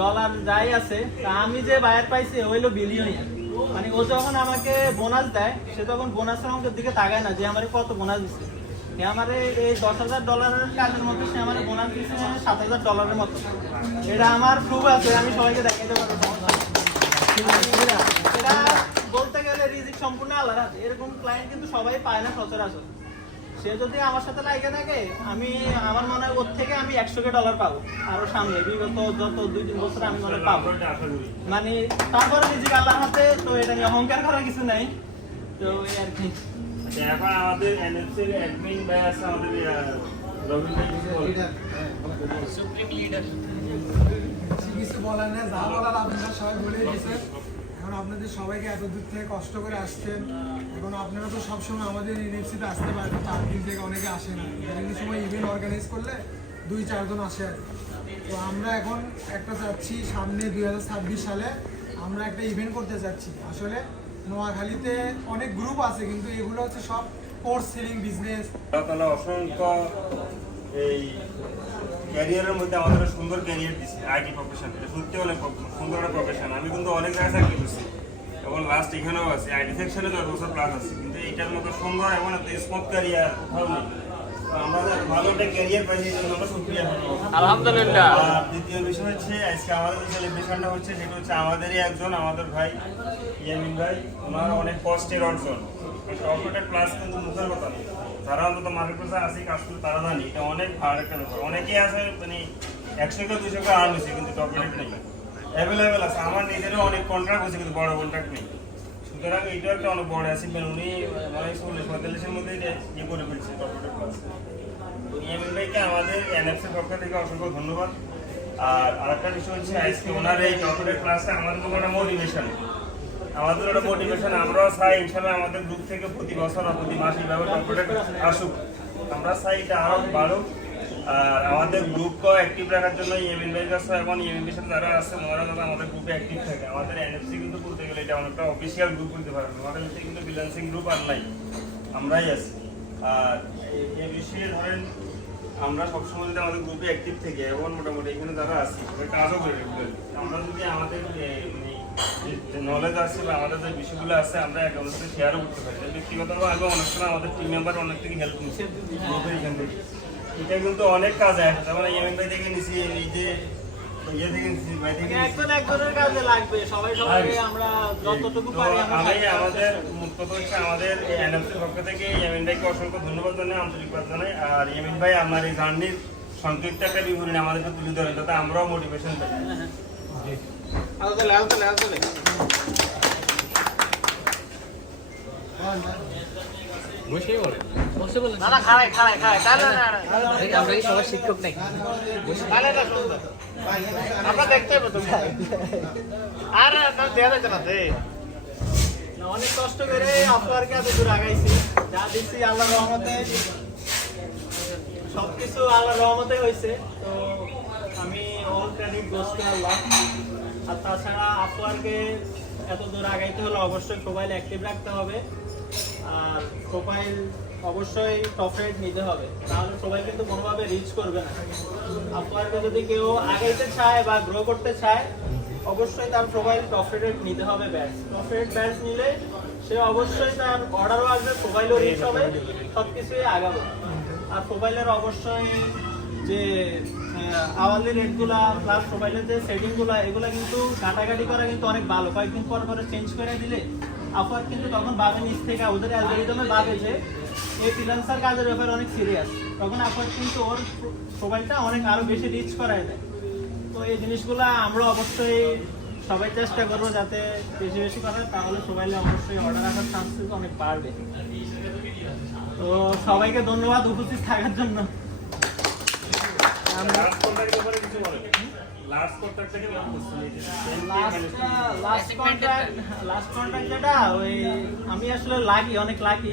ডলার যাই আছে, তা আমি যে বায়ার পাইছি হইলো বিলিয়নিয়ার। মানে ও যখন আমাকে বোনাস দেয় সে তখন বোনাসের অঙ্কের দিকে তাকায় না যে আমার কত বোনাস দিচ্ছে। সে আমার এই $10,000 কাজের মধ্যে সে আমার বোনাস দিচ্ছে $7,000 মতো। এটা আমার প্রুফ আছে, আমি সবাইকে দেখাইতে পারবো। এটা বলতে গেলে রিজিক সম্পূর্ণ আলাদা। এরকম ক্লায়েন্ট কিন্তু সবাই পায় না সচরাচর। সে যদি আমার সাথে লাগে থাকে আমি আমার মনে হয় ওর থেকে আমি $100 পাবো আরো সামনে বিগত যত 2-3 বছর আমি মনে হয় পাবো। মানে তারপরে রিজিক আল্লাহর হাতে, তো এটা নিয়ে অহংকার করার কিছু নাই। তো এই আর কি। এখন আমাদের এনএফসির অ্যাডমিন ভাই আছে, আমাদের রবিন ভাই কিছু বলেন। সুপ্রিম লিডার কিছু বলার নেই, যা বলার আপনারা সবাই বলেই দিয়েছেন। এখন আপনাদের সবাইকে এত দূর থেকে কষ্ট করে আসছেন, এখন আপনারা তো সবসময় আমাদের এনএফসিতে আসতে পারেন, 4 দিন থেকে অনেকে আসে না। বিভিন্ন সময় ইভেন্ট অর্গানাইজ করলে 2-4 জন আসে আর কি। তো আমরা এখন একটা চাচ্ছি সামনে 2026 সালে আমরা একটা ইভেন্ট করতে চাচ্ছি। আসলে নোয়াখালীতে অনেক গ্রুপ আছে কিন্তু এগুলো হচ্ছে সব কোর্স সেলিং বিজনেস। আল্লাহ তাআলা অসংখ্য এই ক্যারিয়ারের মধ্যে আমাদের সুন্দর ক্যারিয়ার দিচ্ছে। আইটি প্রফেশন এটা সত্যি অনেক সুন্দর একটা প্রফেশন। আমি কিন্তু অনেক জায়গায় চাকরি করছি এবং লাস্ট এখানেও আছি, আইটি সেকশনে 10 বছর প্লাস আছে, কিন্তু এইটার মতো সুন্দর এবং একটা স্মুথ ক্যারিয়ার কোথাও নেই। তো আমরা ভালো একটা ক্যারিয়ার পাইছি, এই জন্য আমরা শুকরিয়া জানাবো। আলহামদুলিল্লাহ। আর দ্বিতীয় বিষয় হচ্ছে আজকে আমাদের যে সেলিব্রেশনটা হচ্ছে সেটা হচ্ছে আমাদেরই একজন, আমাদের ভাই ইয়ামিন ভাই। ওনার অনেক কষ্টের অর্জন। কর্পোরেট ক্লাস কিন্তু মুখের কথা নেই, যারা অন্তত মার্কেটে আসি কাজ করে তারা জানি এটা অনেক ভালো একটা ব্যাপার। অনেকেই আছে মানে 100 কে 200 কে আর্ন হয়েছে কিন্তু কর্পোরেট নেই, অ্যাভেলেবেল আছে। আমার নিজেরও অনেক কন্ট্রাক্ট হয়েছে কিন্তু বড় কন্ট্রাক্ট নেই। সুতরাং এইটা একটা অনেক বড় অ্যাচিভমেন্ট। উনি মানে 40-45-এর মধ্যে এটা ইয়ে করে ফেলছে কর্পোরেট ক্লাস। তো ইয়ামিন ভাইকে আমাদের এনএফসির পক্ষ থেকে অসংখ্য ধন্যবাদ। আর আরেকটা বিষয় হচ্ছে আজকে ওনার এই কর্পোরেট ক্লাসটা আমাদের জন্য একটা মোটিভেশন। আমাদের একটা মোটিভেশন, আমরাও চাই ইনশাল্লাহ আমাদের গ্রুপ থেকে প্রতি বছর বা প্রতি মাসে এইভাবে কর্পোরেট আসুক। আমরা চাই এটা আরও বাড়ুক। আর আমাদের গ্রুপকেও অ্যাক্টিভ রাখার জন্য ইএমএন ভাইয়ের কাছে এবং ইএমএন সাথে যারা আছে ওনারা যাতে আমাদের গ্রুপে অ্যাক্টিভ থাকে। আমাদের এনএফসি কিন্তু বলতে গেলে এটা অনেকটা অফিসিয়াল গ্রুপ বলতে পারেন, আমাদের কাছে কিন্তু ফ্রিল্যান্সিং গ্রুপ আর নাই, আমরাই আছি। আর এই বিষয়ে ধরেন আমরা সবসময় যদি আমাদের গ্রুপে অ্যাক্টিভ থেকে এবং মোটামুটি এখানে যারা আছি কাজও করি রেগুলারলি, আমরা যদি আমাদের যে নলেজ আছে বা আমাদের যে বিষয়গুলো আছে আমরা একে অন্যের সাথে শেয়ারও করতে পারি। ব্যক্তিগতভাবে আমি অনেক সময় আমাদের টিম মেম্বার অনেক থেকে হেল্প নিচ্ছে গ্রুপের এখান থেকে, এটা কিন্তু অনেক কাজে আসে। যেমন ইএমএন ভাই থেকে নিছি, এই যে ইয়ে থেকে নিছি, ভাই থেকে নিছি। একজন একজনের কাজে লাগবে, সবাই সবাইকে আমরা যতটুকু তো পারি আমরা আমি সাহায্য আমাদের মূল কথা হচ্ছে আমাদের এনএফসির পক্ষ থেকে ইয়েমিন ভাইকে অসংখ্য ধন্যবাদ জানাই, আন্তরিকবাদ জানাই। আর ইয়েমিন ভাই আপনার এই জার্নির সংক্ষিপ্ত একটা বিবরণী আমাদেরকে তুলে ধরেন, যাতে আমরাও মোটিভেশন পাই। বসেই বলেন। না না খায় খায় খায় তাহলে না আমরা কি সবার শিক্ষক নাকি? তাহলে না সুন্দর আমরা দেখতে হবে তুমি আর না দেয়া যাচ্ছে না রে না, অনেক কষ্ট করে আপনারকে এত দূর আগাইছি, যা দিচ্ছি আল্লাহর রহমতে সবকিছু আল্লাহর রহমতে হয়েছে। তো আমি অল ক্রেডিট গোস টু আল্লাহ। আর তাছাড়া আপনারকে এত দূর আগাইতে হলে অবশ্যই প্রোফাইল অ্যাক্টিভ রাখতে হবে, আর প্রোফাইল অবশ্যই টপ রেট নিতে হবে, তাহলে সবাই কিন্তু কোনোভাবে রিচ করবে না। আপনারকে যদি কেউ আগাইতে চায় বা গ্রো করতে চায় অবশ্যই তার প্রোফাইল টপ রেট নিতে হবে। ব্যাচ টপ রেট ব্যাচ নিলে সে অবশ্যই তার অর্ডারও আসবে, প্রোফাইলও রিচ হবে, সব কিছুই আগাবে। আর প্রোফাইলের অবশ্যই যে আওয়ারলি রেটগুলা প্লাস প্রোফাইলের যে সেটিংগুলো এগুলো কিন্তু কাটাকাটি করা কিন্তু অনেক ভালো। কয়েকদিন পর পরে চেঞ্জ করে দিলে আপনার কিন্তু তখন ভাবে নিচ থেকে ওদের অ্যালগরিদমে ভাবে যে এই ফ্রিল্যান্সার কাজের ব্যাপারে অনেক সিরিয়াস, তখন আপনার কিন্তু ওর প্রোফাইলটা অনেক আরও বেশি রিচ করায় দেয়। তো এই জিনিসগুলো আমরা অবশ্যই সবাই চেষ্টা করবো যাতে বেশি বেশি করার, তাহলে প্রোফাইলে অবশ্যই অর্ডার আসার চান্স কিন্তু অনেক বাড়বে। তো সবাইকে ধন্যবাদ উপস্থিত থাকার জন্য। লাস্ট কন্ট্রাক্টের ব্যাপারে কিছু বলেন। লাস্ট কন্ট্রাক্টটা কি বলতে লাস্ট কন্ট্রাক্ট যেটা ওই আমি আসলে লাগি অনেক লাগি।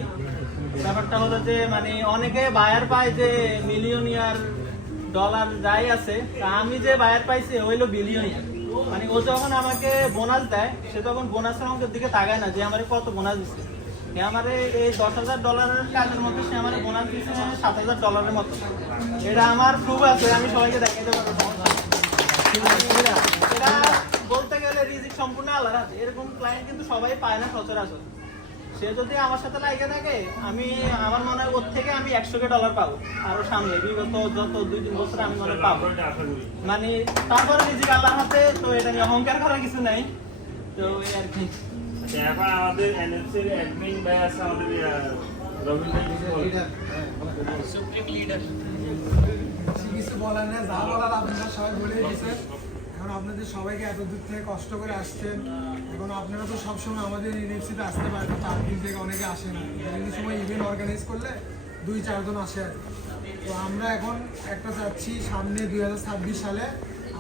ব্যাপারটা হলো যে মানে অনেকে বায়ার পায় যে মিলিয়নিয়ার ডলার যাই আছে, তা আমি যে বায়ার পাইছি হইলো বিলিয়নিয়ার। মানে ও যখন আমাকে বোনাস দেয় সে তখন বোনাসের অঙ্কের দিকে তাকায় না যে আমার কত বোনাস দিচ্ছে। সে আমার এই $10,000 কাজের মধ্যে সে আমার বোনাস দিচ্ছে $7,000 মতো। এটা আমার প্রুফ আছে, আমি সবাইকে দেখাইতে পারবো। এটা বলতে গেলে রিজিক সম্পূর্ণ আলাদা আছে, এরকম ক্লায়েন্ট কিন্তু সবাই পায় না সচরাচর। সে যদি আমার সাথে লাগে থাকে আমি আমার মনে হয় ওর থেকে আমি $100,000 পাবো আরো সামনে বিগত যত 2-3 বছর আমি মনে হয় পাবো। মানে তারপরে রিজিক আল্লাহর হাতে, তো এটা নিয়ে অহংকার করার কিছু নাই। তো এই আর কি। এখন আমাদের এনএফসির অ্যাডমিন ভাই আছে, আমাদের রবিন ভাই কিছু বলেন। Supreme leader. বেশি কিছু বলার নেই, যা বলার আপনারা সবাই বলেই দিয়েছেন। এখন আপনাদের সবাইকে এত দূর থেকে কষ্ট করে আসছেন, এখন আপনারা তো সবসময় আমাদের ইউনিভার্সিটিতে আসতে পারেন, 4 দিন থেকে অনেকে আসে না। বিভিন্ন সময় ইভেন্ট অর্গানাইজ করলে 2-4 জন আসে আর কি। তো আমরা এখন একটা চাচ্ছি সামনে 2026 সালে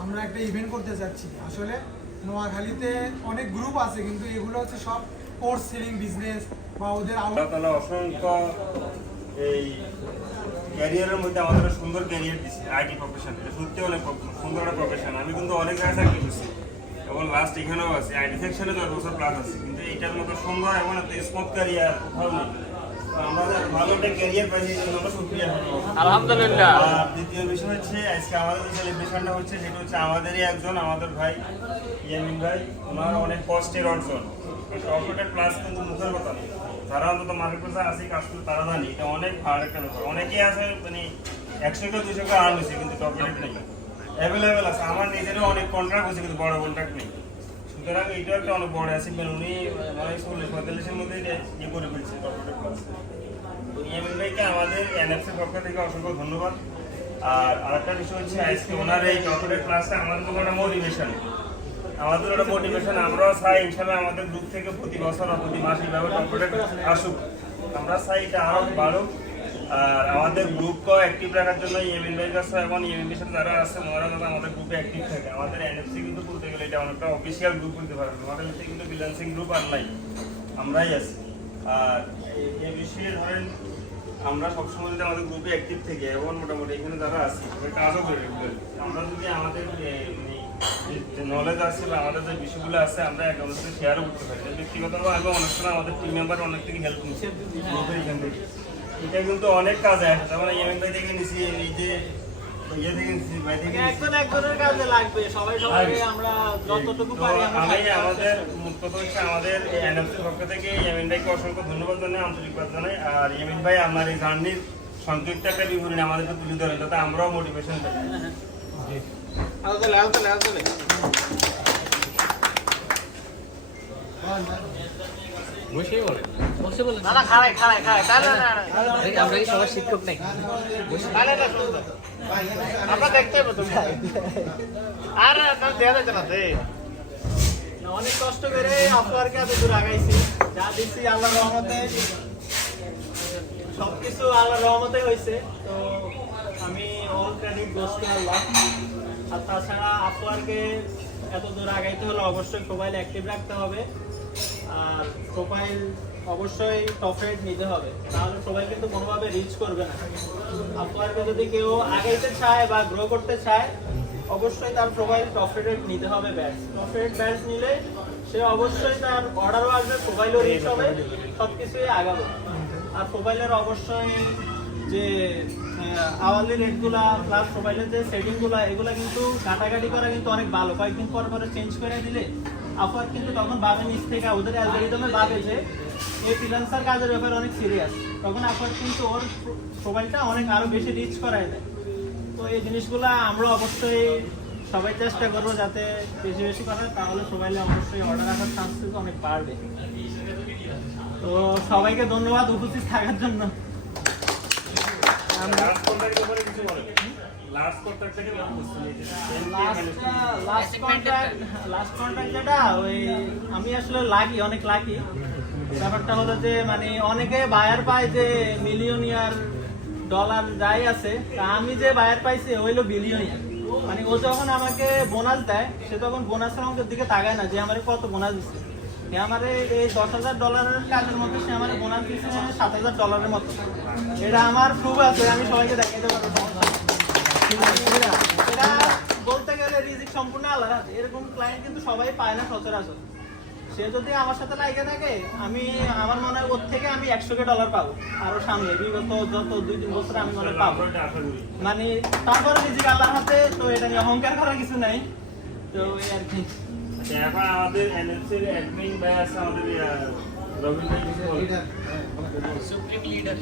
আমরা একটা ইভেন্ট করতে চাচ্ছি। আসলে নোয়াখালীতে অনেক গ্রুপ আছে কিন্তু এগুলো হচ্ছে সব কোর্স সেলিং বিজনেস বা ওদের আল্লাহ তাআলা অসংখ্য এই ক্যারিয়ারের মধ্যে আমাদের সুন্দর ক্যারিয়ার দিচ্ছে। আইটি প্রফেশন এটা সত্যি অনেক সুন্দর একটা প্রফেশন। আমি কিন্তু অনেক জায়গায় চাকরি করছি এবং লাস্ট এখানেও আছি, আইটি সেকশনে 10 বছর প্লাস আছে, কিন্তু এইটার মতো সুন্দর এবং একটা স্মুথ ক্যারিয়ার কোথাও নেই। তো আমরা ভালো একটা ক্যারিয়ার পাইছি, এই জন্য আমরা শুকরিয়া করবো। আলহামদুলিল্লাহ। আর দ্বিতীয় বিষয় হচ্ছে আজকে আমাদের যে সেলিব্রেশনটা হচ্ছে সেটা হচ্ছে আমাদেরই একজন, আমাদের ভাই ইয়ামিন ভাই, ওনার অনেক কষ্টের অর্জন। কর্পোরেট প্লাস কিন্তু মুখের কথা নেই, যারা অন্তত মার্কেট প্লেসে আসি কাজ করে তারা জানি এটা অনেক ভালো একটা ব্যাপার। অনেকেই আছে মানে 100-200 আর্ন হয়েছে কিন্তু কর্পোরেট নেই, অ্যাভেলেবেল আছে। আমার নিজেরও অনেক কন্ট্রাক্ট হয়েছে কিন্তু বড় কন্ট্রাক্ট নেই। সুতরাং এটাও একটা অনেক বড় অ্যাচিভমেন্ট। উনি মানে 40-45-এর মধ্যে ইয়ে করে ফেলছে কর্পোরেট প্লাস। তো ইয়ামিন ভাইকে আমাদের এনএফসির পক্ষ থেকে অসংখ্য ধন্যবাদ। আর আরেকটা বিষয় হচ্ছে আজকে ওনার এই কর্পোরেট ক্লাসটা আমাদের জন্য একটা মোটিভেশন। আমাদের একটা মোটিভেশন, আমরাও চাই ইনশাল্লাহ আমাদের গ্রুপ থেকে প্রতি বছর বা প্রতি মাসে এইভাবে কর্পোরেট আসুক। আমরা চাই এটা আরও বাড়ুক। আর আমাদের গ্রুপকে অ্যাক্টিভ রাখার জন্য ইএমএন ভাইয়ের কাছে এবং ইএমএন ভাইয়ের সাথে যারা আছে ওনারা যাতে আমাদের গ্রুপে অ্যাক্টিভ থাকে। আমাদের এনএফসি কিন্তু বলতে গেলে এটা অনেকটা অফিসিয়াল গ্রুপ বলতে পারবেন, আমাদের কাছে কিন্তু ফ্রিল্যান্সিং গ্রুপ আর নাই, আমরাই আছি। আর এই বিষয়ে ধরেন আমরা সবসময় যদি আমাদের গ্রুপে অ্যাক্টিভ থেকে এবং মোটামুটি এখানে যারা আছি কাজও করি রেগুলারলি, আমরা যদি আমাদের যে নলেজ আছে বা আমাদের যে বিষয়গুলো আছে আমরা একে অন্যের সাথে শেয়ারও করতে পারি। ব্যক্তিগতভাবে আগে অনেক সময় আমাদের টিম মেম্বার অনেক থেকে হেল্প নিচ্ছে গ্রুপের এখান থেকে, এটা কিন্তু অনেক কাজে আসে। যেমন ইএমএন ভাই থেকে নিছি, এই যে ইয়ে থেকে নিছি, ভাই থেকে নিছি। একজনের কাজে লাগবে, সবাই সবাইকে আমরা যতটুকু তো পারি আমরা আমি সাহায্য আমাদের করতে মূল কথা হচ্ছে আমাদের এনএফসির পক্ষ থেকে ইয়েমিন ভাইকে অসংখ্য ধন্যবাদ জানাই, আন্তরিকবাদ জানাই। আর ইয়েমিন ভাই আমার এই জার্নির সংক্ষিপ্ত একটা বিবরণী আমাদেরকে তুলে ধরেন যাতে আমরাও মোটিভেশন পাই। বসে বলে না না খাড়াই খাড়াই খাড়াই না না না আমরা কি সবার শিক্ষক নাকি? তাহলে না শুনতে আমরা দেখতে পাবো তুমি আর না দেয়া যাচ্ছে না রে অনেক কষ্ট করে আপনারকে এত দূর আগাইছি, যা দিচ্ছি আল্লাহর রহমতে, সবকিছু আল্লাহর রহমতে হয়েছে। তো আমি অল ক্রেডিট গোস টু আল্লাহ। আর তাছাড়া আপনারকে এত দূর আগাইতে হলে অবশ্যই প্রোফাইল অ্যাক্টিভ রাখতে হবে, আর প্রোফাইল অবশ্যই টপ রেট নিতে হবে, তাহলে সবাই কিন্তু কোনোভাবে রিচ করবে না। আপনারকে যদি কেউ আগাইতে চায় বা গ্রো করতে চায় অবশ্যই তার প্রোফাইল টপ রেট নিতে হবে। ব্যাচ টপ রেট ব্যাচ নিলে সে অবশ্যই তার অর্ডারও আসবে, প্রোফাইলও রিচ হবে, সব কিছুই আগাবে। আর প্রোফাইলের অবশ্যই যে আওয়ারলি রেটগুলা প্লাস প্রোফাইলের যে সেটিংগুলো এগুলো কিন্তু কাটাকাটি করা কিন্তু অনেক ভালো, কয়েকদিন পর পরে চেঞ্জ করে দিলে আপনার কিন্তু তখন ভাবে নিচ থেকে ওদের অ্যালগরিদমে ভাবে যে এই ফ্রিল্যান্সার কাজের ব্যাপারে অনেক সিরিয়াস, তখন আপনার কিন্তু ওর প্রোফাইলটা অনেক আরো বেশি রিচ করায় দেয়। তো এই জিনিসগুলো আমরা অবশ্যই সবাই চেষ্টা করবো যাতে বেশি বেশি করা, তাহলে প্রোফাইলে অবশ্যই অর্ডার আসার চান্সেস অনেক বাড়বে। তো সবাইকে ধন্যবাদ উপস্থিত থাকার জন্য। লাস্ট কন্ট্রাক্টের ব্যাপারে কিছু বলেন। লাস্ট কন্ট্রাক্টটাকে বলা হচ্ছে লাস্ট কন্ট্রাক্ট যেটা ওই আমি আসলে অনেক লাকি। ব্যাপারটা হলো যে মানে অনেকে বায়ার পায় যে মিলিয়নিয়ার ডলার যাই আছে, তা আমি যে বায়ার পাইছি হইলো বিলিয়নিয়ার। মানে ও যখন আমাকে বোনাস দেয় সে তখন বোনাসের অঙ্কের দিকে তাকায় না যে আমার কত বোনাস দিচ্ছে, সে আমার এই $10,000 কাজের মধ্যে সে আমার বোনাস দিচ্ছে $7,000 মতো। এটা আমার প্রুফ আছে, আমি সবাইকে দেখাইতে পারবো। এটা বলতে গেলে রিজিক সম্পূর্ণ আলাদা, এরকম ক্লায়েন্ট কিন্তু সবাই পায় না সচরাচর। সে যদি আমার সাথে লাগে থাকে আমার মনে হয় ওর থেকে আমি $100,000 পাবো আরো সামনে, বিগত যত 2-3 বছর আমি মনে হয় পাবো। মানে তারপরে রিজিক আল্লাহর হাতে, তো এটা নিয়ে অহংকার করার কিছু নাই। তো এই আর কি। এখন আমাদের এনএফসির অ্যাডমিন ভাই আছে, আমাদের রবিন ভাই কিছু বলেন। সুপ্রিম লিডার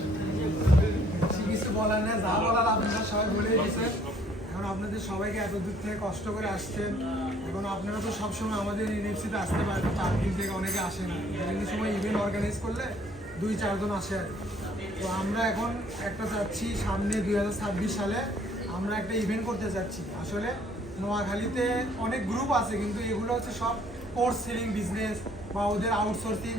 কিছু বলার নেই, যা বলার আপনারা সবাই বলে দিয়েছেন। এখন আপনাদের সবাইকে এত দূর থেকে কষ্ট করে আসছেন, এখন আপনারা তো সবসময় আমাদের এনএফসিতে আসতে পারেন, 4 দিন থেকে অনেকে আসে না, বিভিন্ন সময় ইভেন্ট অর্গানাইজ করলে 2-4 জন আসে আর কি। তো আমরা এখন একটা চাচ্ছি সামনে 2026 সালে আমরা একটা ইভেন্ট করতে যাচ্ছি। আসলে নোয়াখালীতে অনেক গ্রুপ আছে কিন্তু এগুলো হচ্ছে সব কোর্স সেলিং বিজনেস বা ওদের আউটসোর্সিং